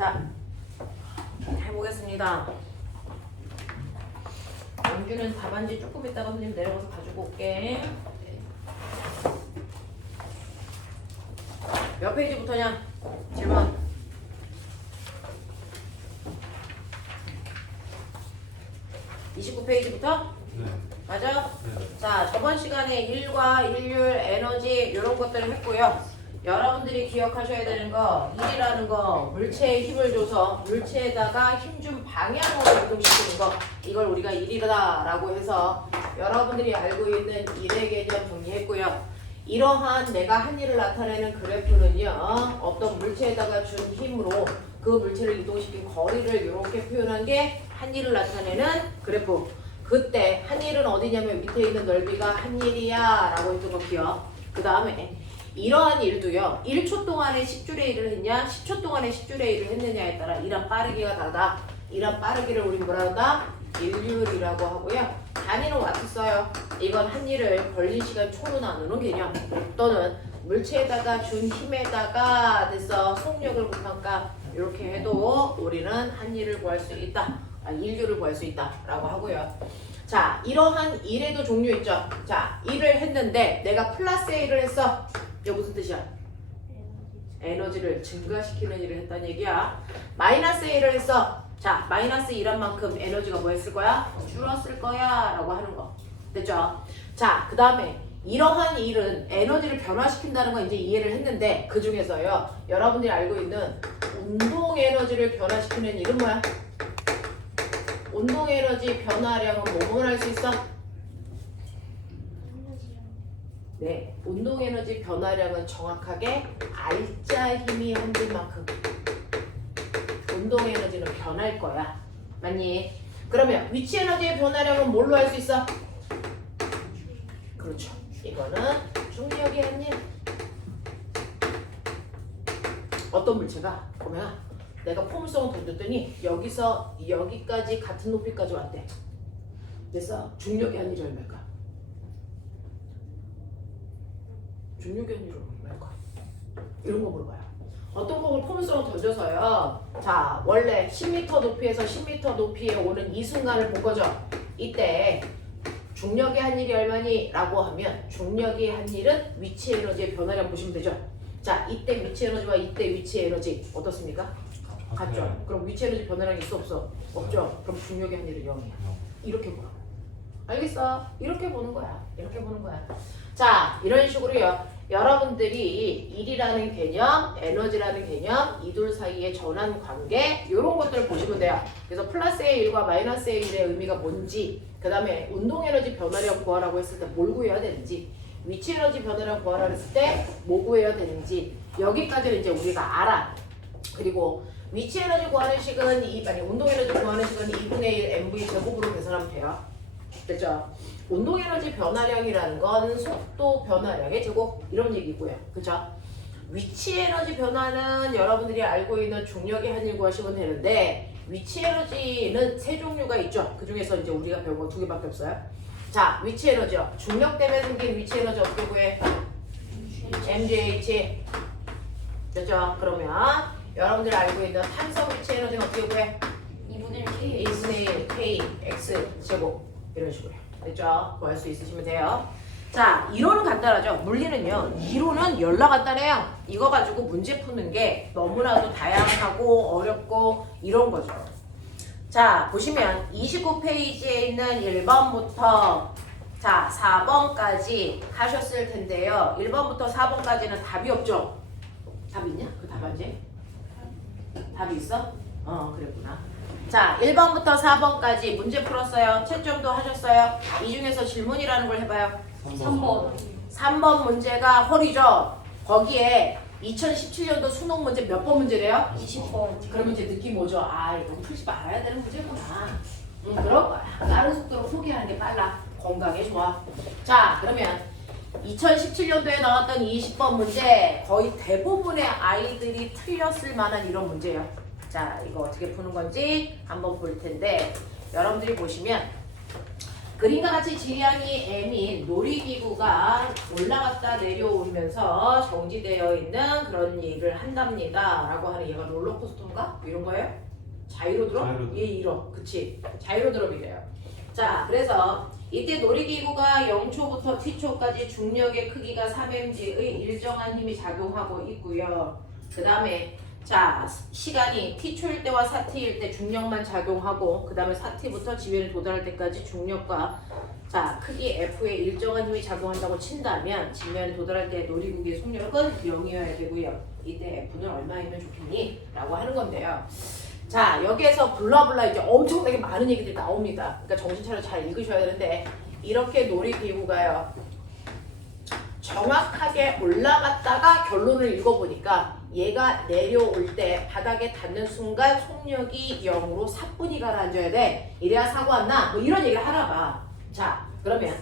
자, 해보겠습니다. 영주는 답안지 조금 있다가 손님 내려가서 가지고 올게. 몇 페이지부터냐? 질문. 29페이지부터? 네. 맞아? 네. 자, 저번 시간에 일과 일률, 에너지 이런 것들을 했고요. 여러분들이 기억하셔야 되는 거, 일이라는 거, 물체에 힘을 줘서 물체에다가 힘 준 방향으로 이동시키는 거, 이걸 우리가 일이다라고 해서 여러분들이 알고 있는 일의 개념 정리했고요. 이러한 내가 한 일을 나타내는 그래프는요, 어떤 물체에다가 준 힘으로 그 물체를 이동시킨 거리를 이렇게 표현한 게 한 일을 나타내는 그래프. 그때 한 일은 어디냐면 밑에 있는 넓이가 한 일이야 라고 했던 거 기억. 그 다음에 이러한 일도요, 1초 동안에 10줄의 일을 했냐 10초 동안에 10줄의 일을 했느냐에 따라 일한 빠르기가 다르다. 일한 빠르기를 우리 뭐라 한다? 일률이라고 하고요. 단위는 와트 써요. 이건 한 일을 걸린 시간 초로 나누는 개념, 또는 물체에다가 준 힘에다가 됐어 속력을 곱하니까 이렇게 해도 우리는 한 일을 구할 수 있다. 인류를 구할 수 있다라고 하고요. 자, 이러한 일에도 종류 있죠. 자, 일을 했는데 내가 플러스 A를 했어. 이게 무슨 뜻이야? 에너지를 증가시키는 일을 했다는 얘기야. 마이너스 A를 했어. 자, 마이너스 2란 만큼 에너지가 뭐 했을 거야? 줄었을 거야 라고 하는 거. 됐죠? 자, 그 다음에 이러한 일은 에너지를 변화시킨다는 거 이제 이해를 했는데, 그 중에서요, 여러분들이 알고 있는 운동 에너지를 변화시키는 일은 뭐야? 운동 에너지 변화량은 뭐뭐 할 수 있어? 네, 운동 에너지 변화량은 정확하게 알짜 힘이 한줄 만큼 운동 에너지는 변할 거야. 맞니? 그러면 위치 에너지의 변화량은 뭘로 할 수 있어? 그렇죠. 이거는 중력의 한 일. 어떤 물체가 보면 내가 포물선을 던졌더니 여기서 여기까지 같은 높이까지 왔대. 그래서 중력의 한 일이 얼마일까? 중력의 한 일은 얼마일까? 이런 거 물어봐요. 어떤 공을 포물선을 던져서요. 자, 원래 10m 높이에서 10m 높이에 오는 이 순간을 본 거죠. 이때 중력의 한 일이 얼마니? 라고 하면 중력의 한 일은 위치 에너지의 변화량 보시면 되죠. 자, 이때 위치 에너지와 이때 위치 에너지 어떻습니까? 같죠? 그럼 위치 에너지 변화량이 있어 없어? 없죠? 그럼 중력의 한 일은 0이야. 이렇게 보라고. 알겠어? 이렇게 보는 거야. 이렇게 보는 거야. 자, 이런 식으로요. 여러분들이 일이라는 개념, 에너지라는 개념, 이 둘 사이의 전환 관계, 이런 것들을 보시면 돼요. 그래서 플러스의 1과 마이너스의 1의 의미가 뭔지, 그 다음에 운동 에너지 변화량 구하라고 했을 때 뭘 구해야 되는지, 위치 에너지 변화량 구하라고 했을 때 뭐 구해야 되는지, 여기까지는 이제 우리가 알아. 그리고 위치 에너지 구하는 식은 운동 에너지 구하는 식은 2분의 1 mv 제곱으로 계산하면 돼요. 됐죠? 운동 에너지 변화량이라는 건 속도 변화량의 제곱 이런 얘기고요. 그죠? 위치 에너지 변화는 여러분들이 알고 있는 중력의 한 일 구하시면 되는데, 위치 에너지는 세 종류가 있죠. 그 중에서 이제 우리가 배운 거 두 개밖에 없어요. 자, 위치 에너지요. 중력 때문에 생긴 위치 에너지 어떻게 구해? mgh. 됐죠? 그러면 여러분들이 알고 있는 탄성 위치 에너지는 어떻게 구해? 2분의 1 k x 제곱 이런 식으로. 됐죠? 구할 수 있으시면 돼요. 자, 이론은 간단하죠. 물리는요, 이론은 열나 간단해요. 이거 가지고 문제 푸는 게 너무나도 다양하고 어렵고 이런 거죠. 자, 보시면 29페이지에 있는 1번부터 자 4번까지 하셨을 텐데요. 1번부터 4번까지는 답이 없죠? 답 있냐? 그 답안지? 답이 있어? 그랬구나. 자, 1번부터 4번까지 문제 풀었어요. 채점도 하셨어요. 이 중에서 질문이라는 걸 해봐요. 3번. 3번 문제가 홀이죠. 거기에 2017년도 수능 문제 몇 번 문제래요? 20번. 그러면 이제 느낌이 오죠. 아, 이거 풀지 말아야 되는 문제구나. 그럴 거야. 빠른 속도로 포기하는 게 빨라. 건강에 좋아. 자, 그러면 2017년도에 나왔던 20번 문제 거의 대부분의 아이들이 틀렸을 만한 이런 문제예요. 자, 이거 어떻게 푸는 건지 한번 볼 텐데, 여러분들이 보시면 그림과 같이 질량이 m인 놀이기구가 올라갔다 내려오면서 정지되어 있는 그런 일을 한답니다. 라고 하는 얘가 롤러코스터인가? 이런 거예요? 자이로드롭? 자이로드롭. 얘 이러. 그치? 자이로드롭이래요. 자, 그래서 이때 놀이기구가 0초부터 t초까지 중력의 크기가 3mg의 일정한 힘이 작용하고 있고요. 그 다음에 자, 시간이 t초일 때와 4t일 때 중력만 작용하고 그 다음에 4t부터 지면에 도달할 때까지 중력과 자, 크기 F에 일정한 힘이 작용한다고 친다면 지면에 도달할 때 놀이기구의 속력은 0이어야 되고요. 이때 F는 얼마이면 좋겠니? 라고 하는 건데요. 자, 여기에서 블라블라 이제 엄청나게 많은 얘기들이 나옵니다. 그러니까 정신 차려 잘 읽으셔야 되는데 이렇게 놀이기구가요. 정확하게 올라갔다가 결론을 읽어보니까 얘가 내려올 때 바닥에 닿는 순간 속력이 0으로 사뿐히 가라앉아야 돼. 이래야 사고 안 나. 뭐 이런 얘기를 하나 봐. 자, 그러면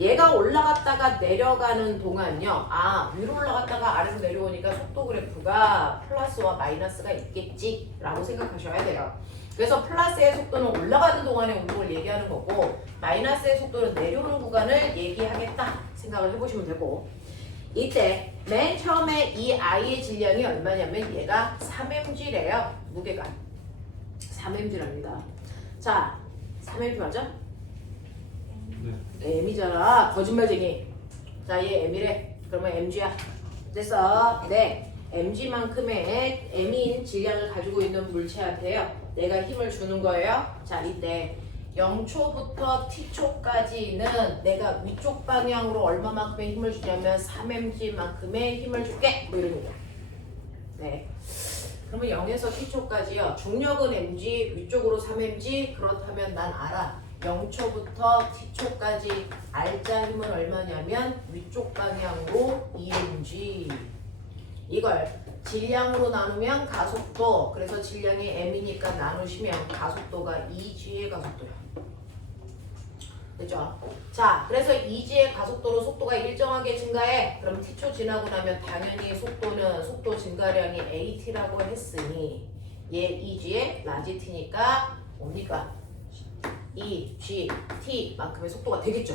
얘가 올라갔다가 내려가는 동안요. 아, 위로 올라갔다가 아래로 내려오니까 속도 그래프가 플러스와 마이너스가 있겠지 라고 생각하셔야 돼요. 그래서 플러스의 속도는 올라가는 동안의 운동을 얘기하는 거고 마이너스의 속도는 내려오는 구간을 얘기하겠다 생각을 해보시면 되고 이때 맨 처음에 이 아이의 질량이 얼마냐면 얘가 3mg래요. 무게가 3mg랍니다. 자, 3mg 맞아? 네. m이잖아. 거짓말쟁이. 자, 얘 m이래. 그러면 mg야. 됐어. 네. mg만큼의 m인 질량을 가지고 있는 물체한테요. 내가 힘을 주는 거예요. 자, 이때 0초부터 t초까지는 내가 위쪽 방향으로 얼마만큼의 힘을 주냐면 3mg만큼의 힘을 줄게. 뭐 이런 얘기야. 네. 그러면 0에서 t초까지요. 중력은 mg, 위쪽으로 3mg. 그렇다면 난 알아. 0초부터 t초까지 알짜 힘은 얼마냐면 위쪽 방향으로 2mg. 이걸 질량으로 나누면 가속도. 그래서 질량이 m이니까 나누시면 가속도가 2g의 가속도야. 됐죠? 자, 그래서 2g의 가속도로 속도가 일정하게 증가해. 그럼 t초 지나고 나면 당연히 속도는 속도 증가량이 at라고 했으니 얘 2g의 라지 t니까 뭡니까? 2g t만큼의 속도가 되겠죠.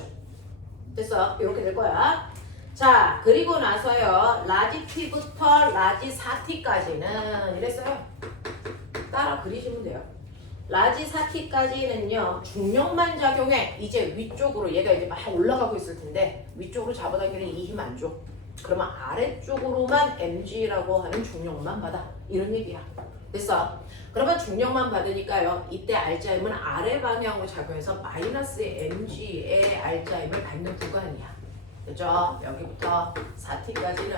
됐어? 이렇게 될 거야. 자, 그리고 나서요. 라지 t부터 라지 4t까지는 이랬어요. 따라 그리시면 돼요. 라지 4t까지는요. 중력만 작용해. 이제 위쪽으로 얘가 이제 막 올라가고 있을 텐데 위쪽으로 잡아당기는 이 힘 안 줘. 그러면 아래쪽으로만 mg라고 하는 중력만 받아. 이런 얘기야. 됐어? 그러면 중력만 받으니까요. 이때 알짜 힘은 아래 방향으로 작용해서 마이너스의 mg의 알짜 힘을 받는 구간이야. 그죠? 여기부터 4t까지는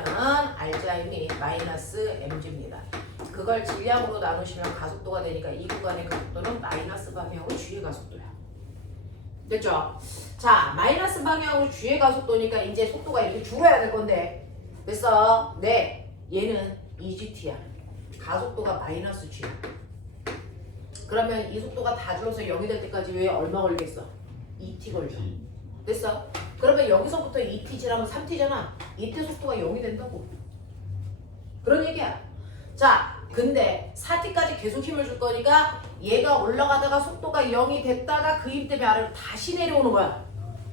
알짜 힘이 마이너스 mg입니다. 그걸 질량으로 나누시면 가속도가 되니까 이 구간의 가속도는 마이너스 방향으로 g의 가속도야. 됐죠? 자, 마이너스 방향으로 g의 가속도니까 이제 속도가 이렇게 줄어야 될 건데 됐어? 네, 얘는 2gt야. 가속도가 마이너스 g. 그러면 이 속도가 다 줄어서 0이 될 때까지 왜 얼마 걸리겠어? 2t 걸려. 됐어? 그러면 여기서부터 2t 지나면 3t잖아. 이때 속도가 0이 된다고. 그런 얘기야. 자, 근데 4t까지 계속 힘을 줄 거니까 얘가 올라가다가 속도가 0이 됐다가 그 힘 때문에 아래로 다시 내려오는 거야.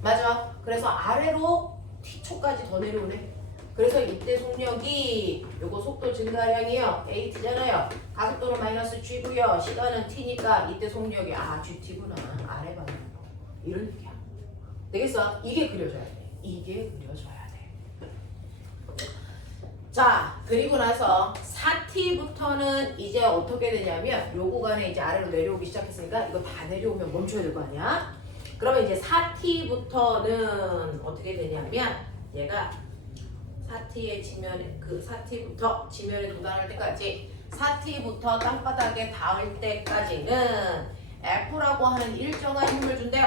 맞아. 그래서 아래로 t초까지 더 내려오네. 그래서 이때 속력이 요거 속도 증가량이요. at잖아요. 가속도는 마이너스 g고요. 시간은 t니까 이때 속력이 gt구나. 아래 방향. 이런 얘기야. 되겠어? 이게 그려져야 돼. 이게 그려져야 돼. 자, 그리고 나서 4t부터는 이제 어떻게 되냐면 요 구간에 이제 아래로 내려오기 시작했으니까 이거 다 내려오면 멈춰야 될 거 아니야? 그러면 이제 4t부터는 어떻게 되냐면 얘가 4t의 지면에 4t부터 지면에 도달할 때까지 4t부터 땅바닥에 닿을 때까지는 F라고 하는 일정한 힘을 준대요.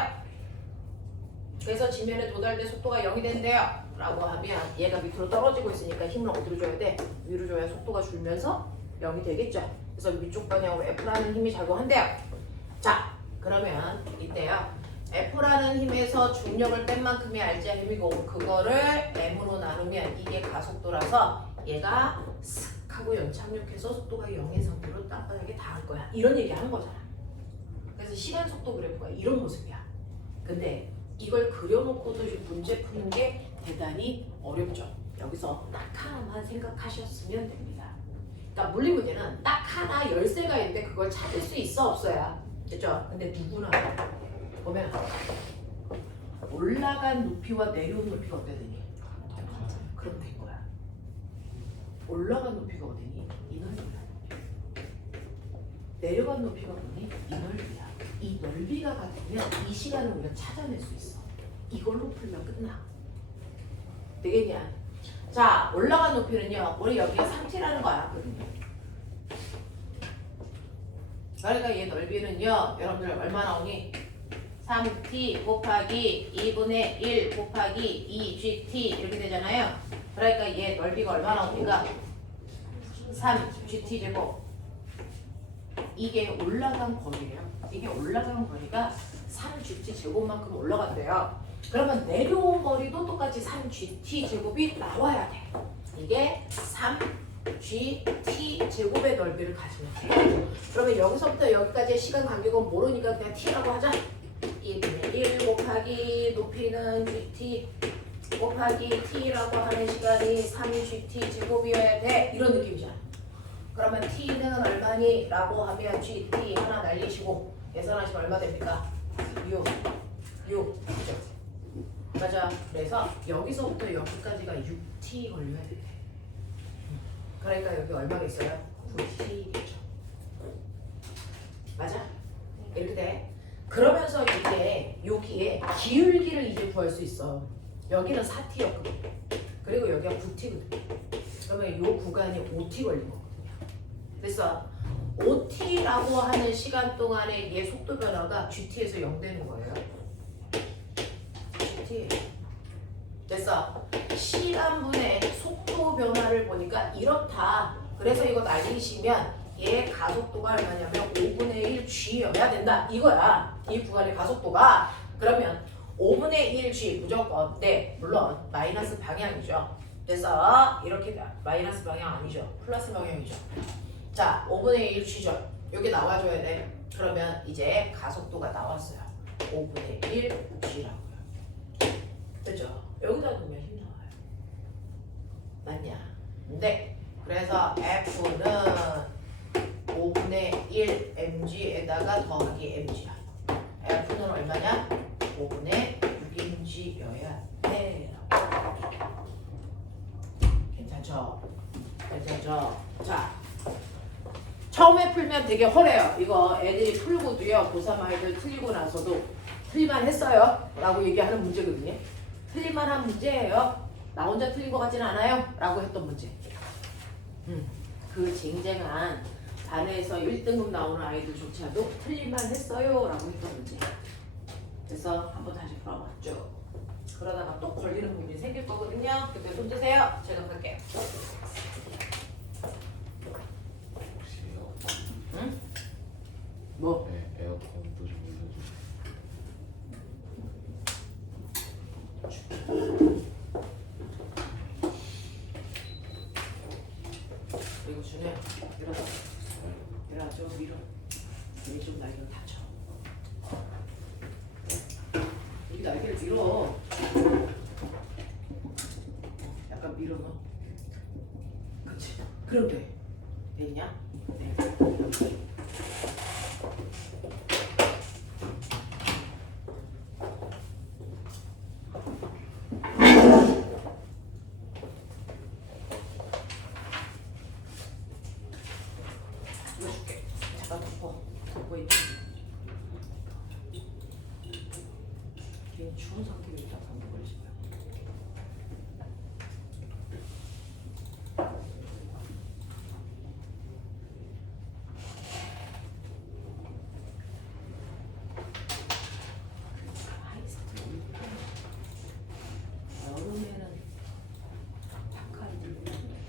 그래서 지면에 도달될 속도가 0이 된대요. 라고 하면 얘가 밑으로 떨어지고 있으니까 힘을 어디로 줘야 돼? 위로 줘야 속도가 줄면서 0이 되겠죠. 그래서 위쪽 방향으로 F라는 힘이 작용한대요. 자, 그러면 이때요. F라는 힘에서 중력을 뺀 만큼의 알짜 힘이고 그거를 M으로 나누면 이게 가속도라서 얘가 슥 하고 연착륙해서 속도가 0의 상태로 땅바닥에 닿을 거야. 이런 얘기 하는 거잖아. 그래서 시간 속도 그래프가 이런 모습이야. 근데 이걸 그려놓고도 문제 푸는 게 대단히 어렵죠. 여기서 딱 하나만 생각하셨으면 됩니다. 그러니까 물리 문제는 딱 하나 열쇠가 있는데 그걸 찾을 수 있어 없어야 됐죠? 근데 누구나 보면 올라간 높이와 내려온 높이가 어때 되니? 그럼 된 거야. 올라간 높이가 어디니? 이 넓이야. 내려간 높이가 뭐니? 이 넓이야. 이 넓이가 같으면 이 시간을 우리가 찾아낼 수 있어. 이걸로 풀면 끝나. 되겠냐? 자, 올라간 높이는요. 우리 여기가 3t라는 거야. 그러니까 얘 넓이는요. 여러분들 얼마 나오니? 3t 곱하기 2분의 1 곱하기 2gt 이렇게 되잖아요. 그러니까 얘 넓이가 얼마 나옵니까? 3gt 제곱. 이게 올라간 거리예요. 이게 올라간 거리가 3gt 제곱만큼 올라간대요. 그러면 내려온 거리도 똑같이 3gt 제곱이 나와야 돼. 이게 3gt 제곱의 넓이를 가지면 돼요. 그러면 여기서부터 여기까지의 시간 간격은 모르니까 그냥 t라고 하자. 2분의 1 곱하기 높이는 gt 곱하기 t라고 하는 시간이 3gt 제곱이어야 돼. 이런 느낌이잖아. 그러면 t는 얼마니? 라고 하면 gt 하나 날리시고 계산하시면 얼마 됩니까? 6 그죠? 맞아. 그래서 여기서부터 여기까지가 6t 걸려야 돼. 그러니까 여기 얼마가 있어요? 9t겠죠. 맞아? 이렇게 돼. 그러면서 이제 여기에 기울기를 이제 구할 수 있어. 여기는 4t였거든. 그리고 여기가 9t거든. 그러면 이 구간이 5t 걸린 거거든요. 그래서 5t라고 하는 시간 동안에 얘 속도 변화가 gt에서 0 되는 거예요. gt. 됐어. 시간분의 속도 변화를 보니까 이렇다. 그래서 이거 날리시면 얘 가속도가 얼마냐면 5분의 1 g여야 된다. 이거야. 이 구간의 가속도가. 그러면 5분의 1 g 무조건. 네, 물론 마이너스 방향이죠. 그래서 이렇게 마이너스 방향 아니죠. 플러스 방향이죠. 자, 5분의 1 g죠. 여기 나와줘야 돼. 그러면 이제 가속도가 나왔어요. 5분의 1 g라고요. 그죠? 여기다 두면 힘 나와요. 맞냐? 네. 그래서 F는 5분의 1 mg에다가 더하기 mg야. F는 얼마냐? 5분의 6mg여야 돼. 괜찮죠? 괜찮죠? 자, 처음에 풀면 되게 허래요. 이거 애들이 풀고도요. 고3 아이들 틀리고 나서도 틀릴만 했어요. 라고 얘기하는 문제거든요. 틀릴만한 문제예요. 나 혼자 틀린 것 같지는 않아요. 라고 했던 문제. 그 쟁쟁한 반에서 1등급 나오는 아이들조차도 틀릴만 했어요. 라고 했던 문제. 그래서 한번 다시 풀어봤죠. 그러다가 또 걸리는 부분이 생길 거거든요. 그때 손 드세요. 제가 갈게요. 응? 뭐? 네, 에어컨도 좀 올려줘. 그리고 준우야, 일어나. 일어나, 좀 밀어. 여기 좀 날개를 다쳐. 여기 날개를 밀어. 약간 밀어 넣어. 그치? 그럼 돼. 됐냐? 네. 이거 줄게. 잠깐 덮고 있지. 걔는 추운 상태로 일단 담궈 버리지 마요. 여름에는 파카를 들고 다녀요.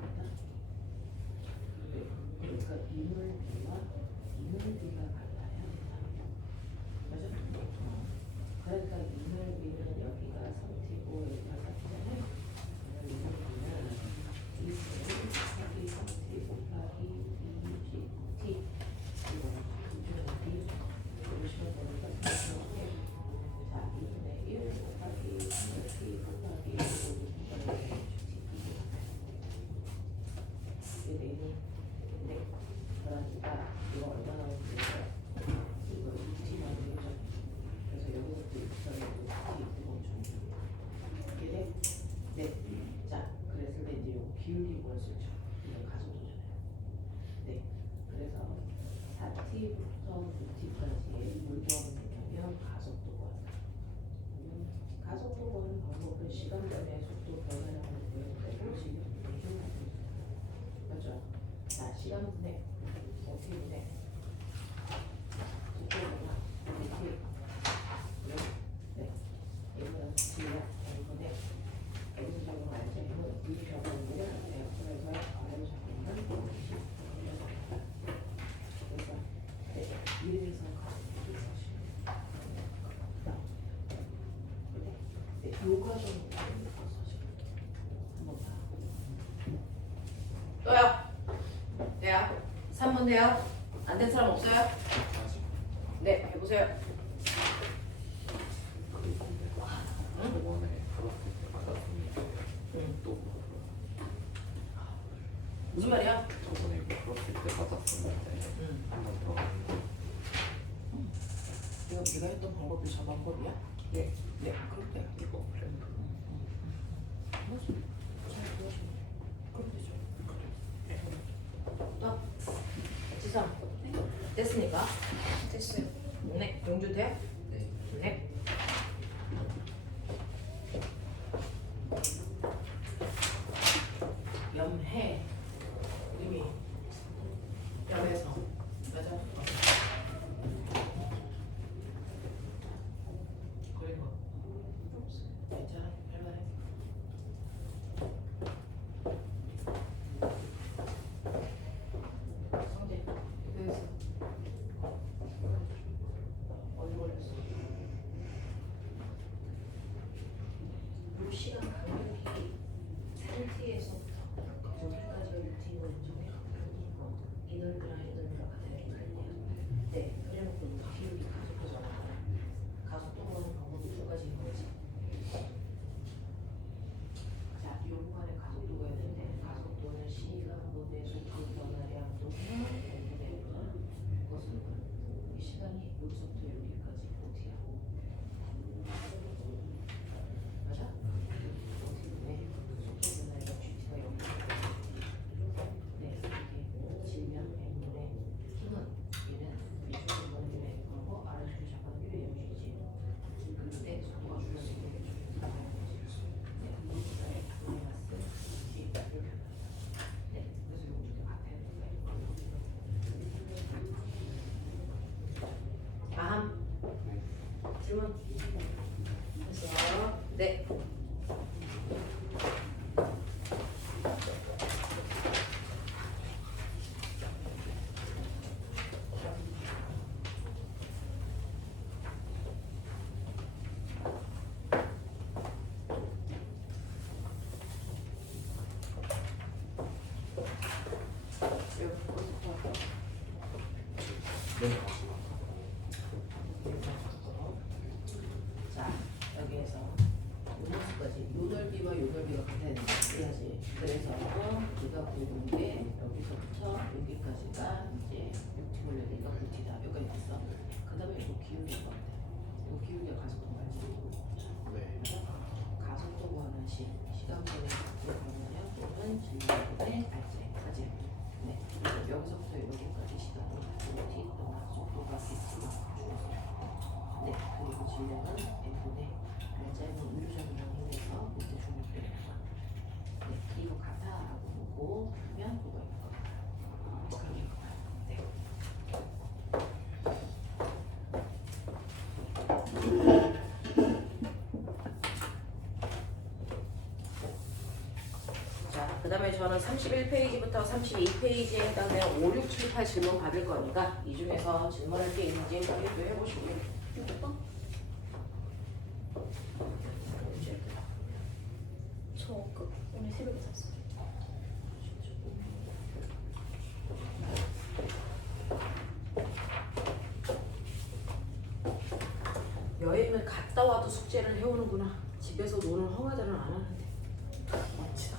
되겠다. 그러니까 인물비와 인물비가 같아야 된다. 맞아? 그러니까 인물비는 여기가 3t고 여기가 4t잖아요. 인물비는 2c 곱하기 3t 곱하기 2gt 이거는 B 보시면 되니까 자 2분의 1 곱하기 3t 곱하기 5gt 이게 되니 네. 그러니까 이거 얼마나 오는지 이거 2t만 되죠. 그래서 여기서부터 2t가 되고 2t 멈춰 이게 네. 자 그랬을 때 이제 요거 기울기 구할 수 있죠. 이거 가속도잖아요. 네. 그래서 4t부터 9t까지의 물조합은 되면 가속도 구한다. 가속도 구하는 방법은 시간변의 속도 변화량을 구해도 되고 지금 맞죠? 자, 시간 분해 어떻게 분해? 속도 변화 어떻게? 네, 이거는 T야. 이번에 X 적용 알죠? 이건 V 적용을 해요. 그래서 R 적용은 그래서 네, 이래서 가속도 네, 요가 정도 한번 봐. 또요? 돼요? 3번 돼요? 안 된 사람 없어요? 네, 해보세요. 저번에 풀었을 때 맞았으니까 또 물어보라. 무슨 말이야? 저번에 이거 풀었을 때 맞았었는데 한 번 더 하는 거. 이거 네가 했던 방법이 저 방법이야? 네. 네, 그렇대요. 이거 램프. 뭐지? 잘 보여주면 그렇게 되죠. 또? 지성 됐습니까? 됐어요. 네, 용주 돼? 네. 네. 염해 의미 염해서 맞아? 그린 거 괜찮아? 할만해? 성재 그래서 어디 걸렸어? 요 시간 간격이 3t에서부터 저기까지의 루틴을 인정해. 이 넓이랑 이 넓이가 같아야 되거든요. 네, 그래놓고 기울기 가속도잖아. 가속도 구하는 방법이 두 가지인 거지. 자, 이 구간에 가속도가 있는데 가속도는 시간분의 속도 변화량 또는 n분의 그것은 이 시간이 여기서부터 여기까지 어떻게 하고 맞아? 어떻게 보내? 속도 변화량 GT가 여기까지 네, 이게 질량 n분의 힘은 얘는 위쪽으로 가는 게 n하고 아래쪽으로 잡아는 게 mg지. 그때 속도가 줄어들게 되죠. 네, 이거보다의 마이너스 g 이렇게 합니다. 네, 그래서 이거 두개 같아야 된다. 아함. 질문. 됐어. 네. 네. 자, 여기에서 요 모습까지 요 넓이와 요 넓이가 같아야 된다. 그래야지. 그래서 우리가 보는 게 여기서부터 여기까지가 이제 6t 올려니까 9t다. 여기까지 됐어. 그 다음에 이거 기울기인 것 같아. 이거 기울기가 가속도 말지. 네. 가속도 구하는 시간분의 속도 변화량 또는 질량분의 알지? 네. 그래서 여기서부터 여기까지 시간이 5t 동안 속도가 bt가 줄었어. 네. 그리고 질량은 n분의 알자면 의료적인 힘에서 밑에 중력되는 거야. 네. 이거 같아라고 보고 하면 그거 있는 거 같아. 그럼 이거 봐요. 네. 자, 그 다음에 저는 31페이지부터 32페이지에 해당되는 5, 6, 7, 8 질문 받을 거니까 이 중에서 질문할 게 있는지 확인도 해보시고요. 저 오늘 새벽에 샀어요. 여행을 갔다 와도 숙제를 해오는구나. 집에서 노는 허가들은 안 하는데. 멋지다.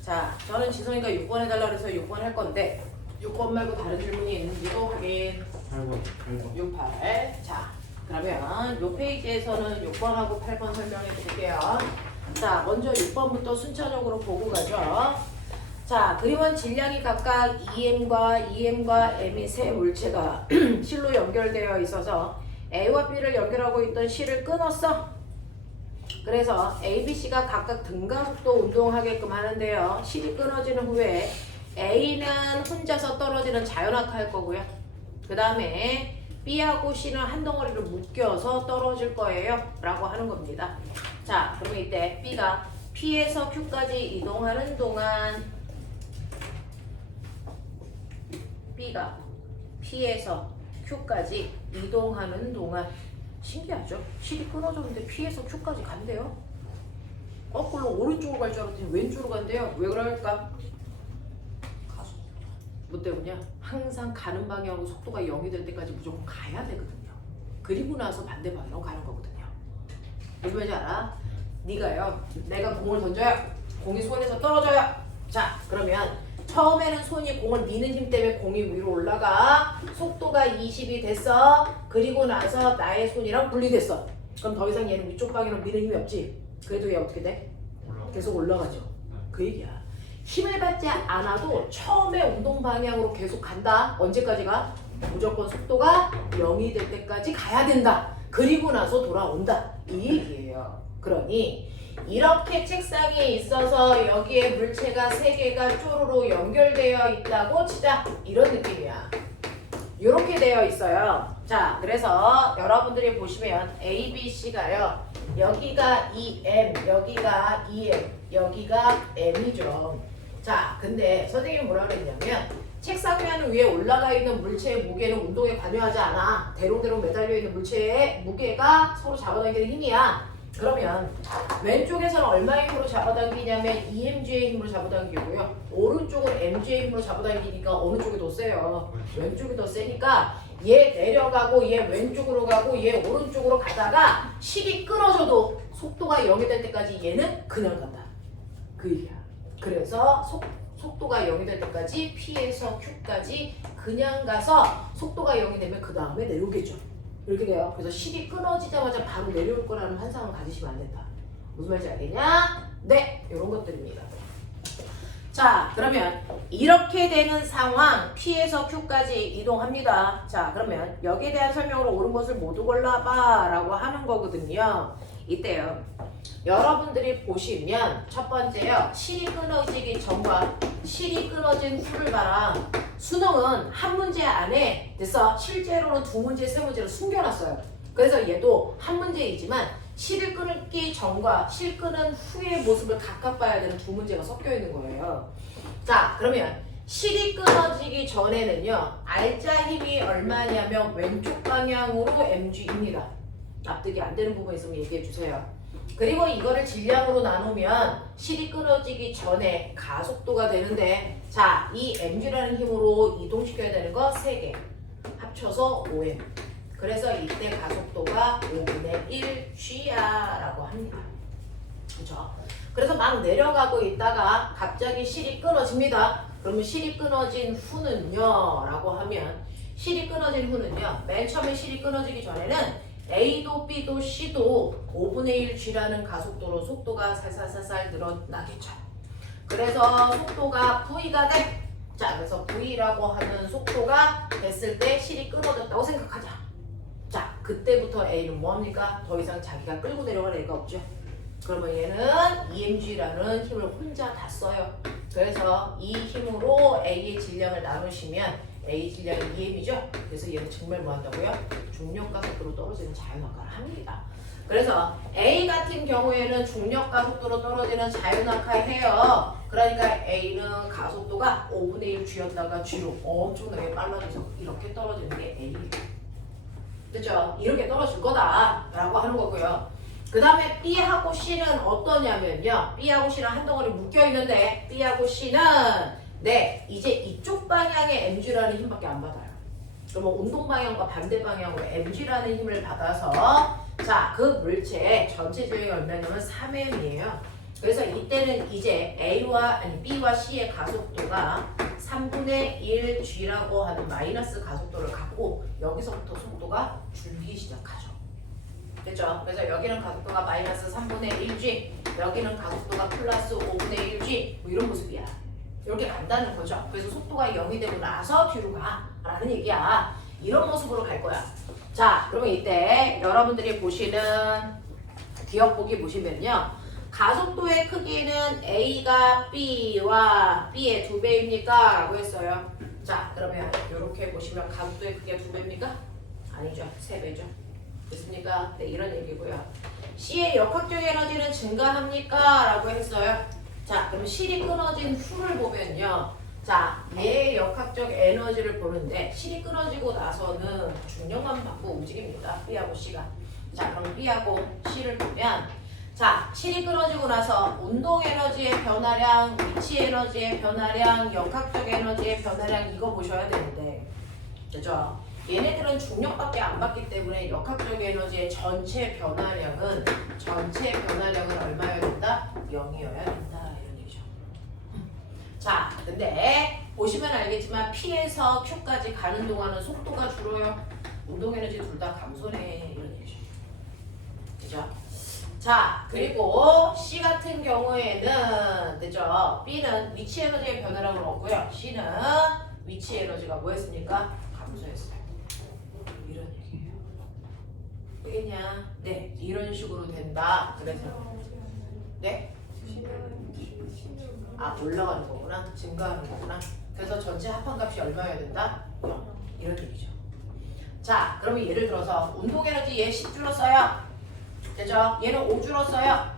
자, 저는 지성이가 6번 해달라 그래서 6번 할 건데 6번 말고 다른 질문이 있는지도 확인. 8번 6, 8. 자, 그러면 요 페이지에서는 6번하고 8번 설명해 드릴게요. 자, 먼저 6번부터 순차적으로 보고 가죠. 자, 그림은 질량이 각각 EM과 M이 세 물체가 실로 연결되어 있어서 A와 B를 연결하고 있던 실을 끊었어. 그래서 A, B, C가 각각 등가속도 운동하게끔 하는데요. 실이 끊어지는 후에 A는 혼자서 떨어지는 자연학화 할 거고요. 그 다음에 B하고 C는 한 덩어리로 묶여서 떨어질 거예요. 라고 하는 겁니다. 자, 그러면 이때 B가 P에서 Q까지 이동하는 동안 B가 P에서 Q까지 이동하는 동안 신기하죠? 실이 끊어졌는데 P에서 Q까지 간대요. 거꾸로 오른쪽으로 갈 줄 알았더니 왼쪽으로 간대요. 왜 그럴까? 뭐 때문이야? 항상 가는 방향으로 속도가 0이 될 때까지 무조건 가야 되거든요. 그리고 나서 반대 방향으로 가는 거거든요. 무슨 말인지 알아? 네가요. 내가 공을 던져요. 공이 손에서 떨어져요. 자, 그러면 처음에는 손이 공을 미는 힘 때문에 공이 위로 올라가. 속도가 20이 됐어. 그리고 나서 나의 손이랑 분리됐어. 그럼 더 이상 얘는 위쪽 방향으로 미는 힘이 없지. 그래도 얘 어떻게 돼? 계속 올라가죠. 그 얘기야. 힘을 받지 않아도 처음에 운동 방향으로 계속 간다. 언제까지가? 무조건 속도가 0이 될 때까지 가야 된다. 그리고 나서 돌아온다. 이 얘기예요. 그러니 이렇게 책상에 있어서 여기에 물체가 3개가 쪼르르 연결되어 있다고 치자. 이런 느낌이야. 이렇게 되어 있어요. 자, 그래서 여러분들이 보시면 A, B, C가요. 여기가 EM, 여기가 EM, 여기가 M이죠. 자, 근데 선생님이 뭐라 그랬냐면 책상면 위에 올라가 있는 물체의 무게는 운동에 관여하지 않아. 대롱대롱 매달려 있는 물체의 무게가 서로 잡아당기는 힘이야. 그러면 왼쪽에서는 얼마의 힘으로 잡아당기냐면 EMG의 힘으로 잡아당기고요. 오른쪽은 MG의 힘으로 잡아당기니까 어느 쪽이 더 세요? 왼쪽이 더 세니까 얘 내려가고 얘 왼쪽으로 가고 얘 오른쪽으로 가다가 실이 끊어져도 속도가 0이 될 때까지 얘는 그냥 간다. 그 얘기야. 그래서 속도가 0이 될 때까지 P에서 Q까지 그냥 가서 속도가 0이 되면 그 다음에 내려오겠죠. 이렇게 돼요. 그래서 실이 끊어지자마자 바로 내려올 거라는 환상을 가지시면 안 된다. 무슨 말인지 알겠냐? 네! 이런 것들입니다. 자, 그러면 이렇게 되는 상황 P에서 Q까지 이동합니다. 자, 그러면 여기에 대한 설명으로 옳은 것을 모두 골라봐 라고 하는 거거든요. 이때요. 여러분들이 보시면 첫 번째요. 실이 끊어지기 전과 실이 끊어진 후를 봐라. 수능은 한 문제 안에 됐어. 실제로는 2문제, 3문제를 숨겨놨어요. 그래서 얘도 한 문제이지만 실을 끊기 전과 실 끊은 후의 모습을 각각 봐야 되는 2문제가 섞여 있는 거예요. 자, 그러면 실이 끊어지기 전에는요. 알짜 힘이 얼마냐면 왼쪽 방향으로 mg입니다. 납득이 안 되는 부분 있으면 얘기해 주세요. 그리고 이거를 질량으로 나누면 실이 끊어지기 전에 가속도가 되는데 자, 이 mg라는 힘으로 이동시켜야 되는 거 3개 합쳐서 5m. 그래서 이때 가속도가 5분의 1 g야 라고 합니다. 그렇죠? 그래서 막 내려가고 있다가 갑자기 실이 끊어집니다. 그러면 실이 끊어진 후는요 라고 하면 실이 끊어진 후는요 맨 처음에 실이 끊어지기 전에는 A도 B도 C도 5분의 1 G라는 가속도로 속도가 살살살살 늘어나겠죠. 그래서 속도가 V가 돼. 자, 그래서 V라고 하는 속도가 됐을 때 실이 끊어졌다고 생각하자. 자, 그때부터 A는 뭐합니까? 더 이상 자기가 끌고 내려갈 애가 없죠. 그러면 얘는 EMG라는 힘을 혼자 다 써요. 그래서 이 힘으로 A의 질량을 나누시면 A 질량이 2m이죠. 그래서 얘는 정말 뭐 한다고요? 중력과 속도로 떨어지는 자연낙하를 합니다. 그래서 A 같은 경우에는 중력과 속도로 떨어지는 자연낙하해요. 그러니까 A는 가속도가 5분의 1 G였다가 G로 엄청나게 빨라져서 이렇게 떨어지는 게 A예요. 그렇죠? 이렇게 떨어질 거다라고 하는 거고요. 그 다음에 B하고 C는 어떠냐면요. B하고 C는 한 덩어리 묶여있는데 B하고 C는 네, 이제 이쪽 방향의 mg라는 힘밖에 안 받아요. 그러면 운동 방향과 반대 방향으로 mg라는 힘을 받아서 자, 그 물체의 전체 질량이 얼마냐면 3m이에요. 그래서 이때는 이제 B와 C의 가속도가 3분의 1 G라고 하는 마이너스 가속도를 갖고 여기서부터 속도가 줄기 시작하죠. 됐죠? 그래서 여기는 가속도가 마이너스 3분의 1G, 여기는 가속도가 플러스 5분의 1G 뭐 이런 모습이야. 이렇게 간다는 거죠. 그래서 속도가 0이 되고 나서 뒤로 가 라는 얘기야. 이런 모습으로 갈 거야. 자, 그러면 이때 여러분들이 보시는 기억보기 보시면요. 가속도의 크기는 A가 B와 B의 2배입니까? 라고 했어요. 자, 그러면 이렇게 보시면 가속도의 크기가 2배입니까? 아니죠. 3배죠. 됐습니까? 네, 이런 얘기고요. C의 역학적 에너지는 증가합니까? 라고 했어요. 자, 그럼 실이 끊어진 후를 보면요. 자, 얘의 역학적 에너지를 보는데 실이 끊어지고 나서는 중력만 받고 움직입니다. B하고 C가. 자, 그럼 B하고 C를 보면 자, 실이 끊어지고 나서 운동 에너지의 변화량, 위치 에너지의 변화량, 역학적 에너지의 변화량 이거 보셔야 되는데 그죠? 얘네들은 중력밖에 안 받기 때문에 역학적 에너지의 전체 변화량은 얼마여야 된다? 0이어야 된다. 이런 얘기죠. 자, 근데 보시면 알겠지만 P에서 Q까지 가는 동안은 속도가 줄어요. 운동 에너지 둘 다 감소네. 이런 얘기죠. 그죠? 자, 그리고 C 같은 경우에는 그죠? B는 위치 에너지의 변화량을 얻고요. C는 위치 에너지가 뭐였습니까? 감소했어요. 이런 얘기예요. 되겠냐? 네, 이런 식으로 된다. 그래서 네? 아, 올라가는 거구나. 증가하는 거구나. 그래서 전체 합한값이 얼마여야 된다? 0. 이런 얘기죠. 자, 그러면 예를 들어서 운동 에너지 얘 10 줄었어요. 되죠? 얘는 5 줄었어요.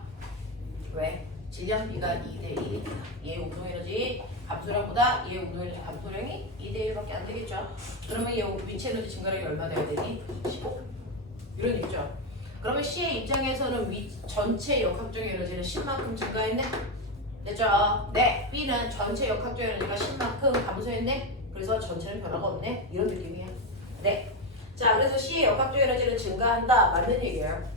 왜? 질량 B가 2대 1이니까. 얘 운동 에너지 감소량보다 얘 운동 에너지 감소량이 2대 1밖에 안 되겠죠? 그러면 얘 위치 에너지 증가량이 얼마 돼야 되니? 15. 이런 얘기죠. 그러면 C의 입장에서는 전체 역학적 에너지는 10만큼 증가했네? 됐죠? 네. B는 전체 역학적 에너지가 10만큼 감소했네? 그래서 전체는 변화가 없네? 이런 느낌이야. 네. 자, 그래서 C의 역학적 에너지는 증가한다. 맞는 얘기예요.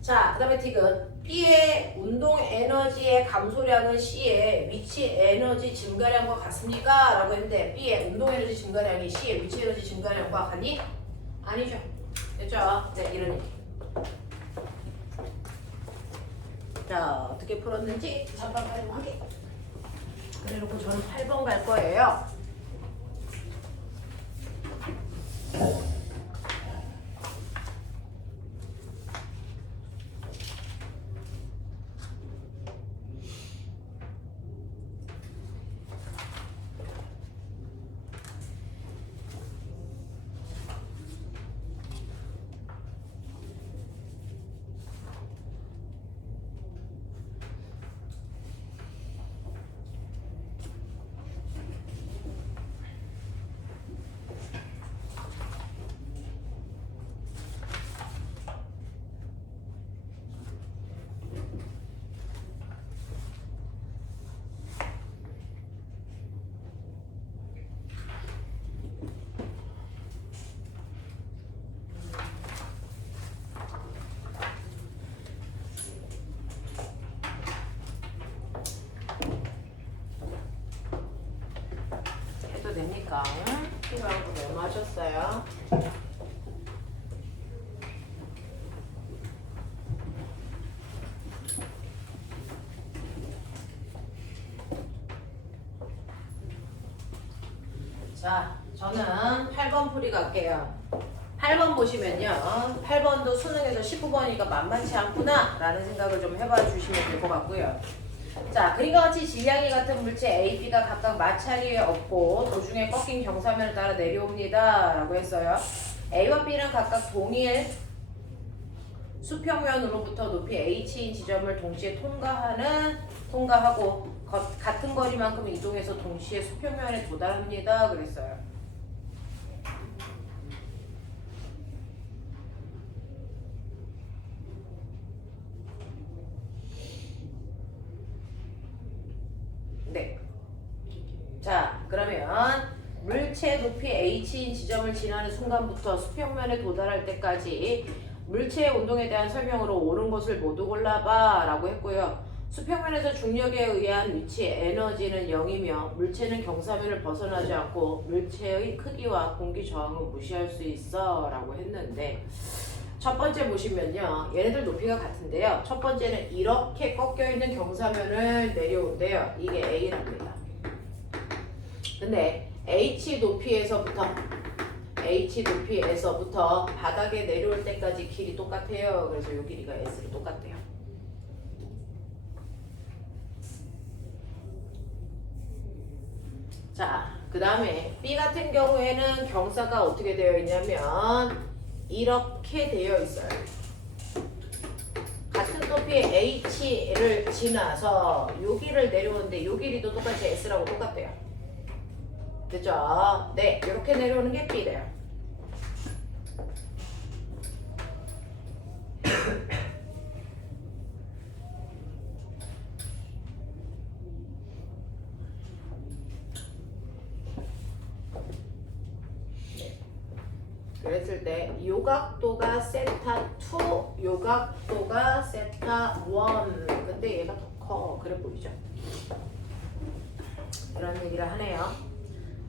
자, 그 다음에 디귿. B의 운동 에너지의 감소량은 C의 위치 에너지 증가량과 같습니까? 라고 했는데 B의 운동 에너지 증가량이 C의 위치 에너지 증가량과 같니? 아니죠. 됐죠? 네, 이런 얘기. 자, 어떻게 풀었는지 잠깐 확인. 그래놓고 저는 8번 갈 거예요. 됩니까? 필요한 거 너무 하셨어요. 자, 저는 8번 풀이 갈게요. 8번 보시면요. 8번도 수능에서 19번이니까 만만치 않구나 라는 생각을 좀 해봐 주시면 될 것 같고요. 자, 그림과 같이 질량이 같은 물체 A, B가 각각 마찰이 없고 도중에 꺾인 경사면을 따라 내려옵니다 라고 했어요. A와 B는 각각 동일 수평면으로부터 높이 H인 지점을 동시에 통과하고 같은 거리만큼 이동해서 동시에 수평면에 도달합니다 그랬어요. 네. 자, 그러면 물체 높이 h인 지점을 지나는 순간부터 수평면에 도달할 때까지 물체의 운동에 대한 설명으로 옳은 것을 모두 골라봐 라고 했고요. 수평면에서 중력에 의한 위치 에너지는 0이며 물체는 경사면을 벗어나지 않고 물체의 크기와 공기 저항은 무시할 수 있어 라고 했는데, 첫 번째 보시면요, 얘네들 높이가 같은데요, 첫 번째는 이렇게 꺾여 있는 경사면을 내려온대요. 이게 A랍니다. 근데 H 높이에서부터 바닥에 내려올 때까지 길이 똑같아요. 그래서 이 길이가 S로 똑같대요. 자, 그 다음에 B 같은 경우에는 경사가 어떻게 되어 있냐면 이렇게 되어 있어요. 같은 높이의 H를 지나서 요 길을 내려오는데 요 길이도 똑같이 S라고 똑같대요. 됐죠? 네, 이렇게 내려오는 게 B래요. 그랬을 때 요 각도가 세타 2, 요 각도가 세타 1. 근데 얘가 더 커. 그래 보이죠? 이런 얘기를 하네요.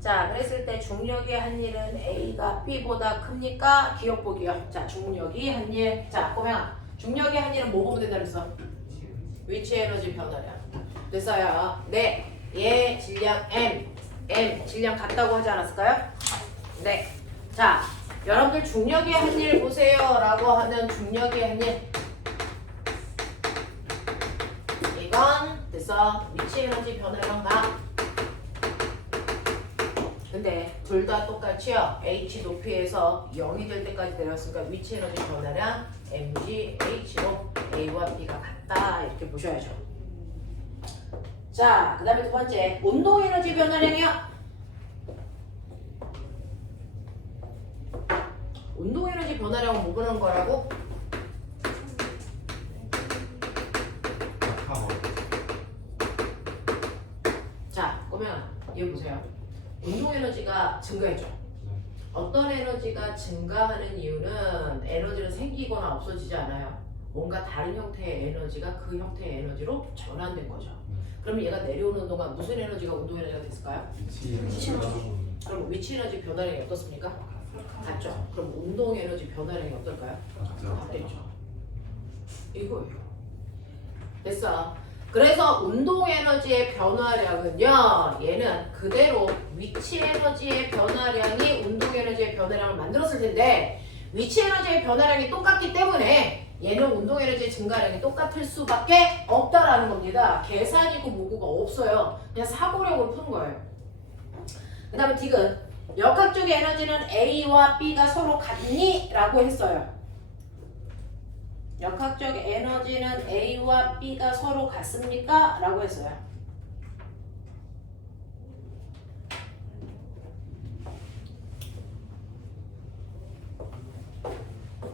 자, 그랬을 때 중력의 한 일은 A가 B보다 큽니까? 기억 보기요. 자, 중력이 한 일. 자, 꼬맹아. 중력의 한 일은 뭐 보면 된다 그랬어? 위치 에너지 변화량. 됐어요. 네. 얘 질량 M 질량 같다고 하지 않았을까요? 네. 자, 여러분들 중력의 한 일 보세요 라고 하면 중력의 한 일, 이건 됐어. 위치 에너지 변화량 다. 근데 둘 다 똑같이요. H 높이에서 0이 될 때까지 내렸으니까 위치 에너지 변화량 mg h로 A와 B가 같다 이렇게 보셔야죠. 자, 그 다음에 두 번째 운동 에너지 변화량이요. 운동 에너지 변화량은 뭐 보는 거라고? 자, 그러면 이거 보세요. 운동 에너지가 증가했죠. 어떤 에너지가 증가하는 이유는 에너지는 생기거나 없어지지 않아요. 뭔가 다른 형태의 에너지가 그 형태의 에너지로 전환된 거죠. 그럼 얘가 내려오는 동안 무슨 에너지가 운동 에너지가 됐을까요? 위치 에너지. 그럼 위치 에너지 변화량이 어떻습니까? 같죠. 그럼 운동 에너지 변화량이 어떨까요? 같겠죠. 이거예요. 됐어. 그래서 운동 에너지의 변화량은요, 얘는 그대로 위치 에너지의 변화량이 운동 에너지의 변화량을 만들었을 텐데, 위치 에너지의 변화량이 똑같기 때문에 얘는 운동 에너지의 증가량이 똑같을 수밖에 없다라는 겁니다. 계산이고 뭐고가 없어요. 그냥 사고력으로 푸는 거예요. 그 다음에 디귿, 역학적 에너지는 A와 B가 서로 같니? 라고 했어요. 역학적 에너지는 A와 B가 서로 같습니까? 라고 했어요.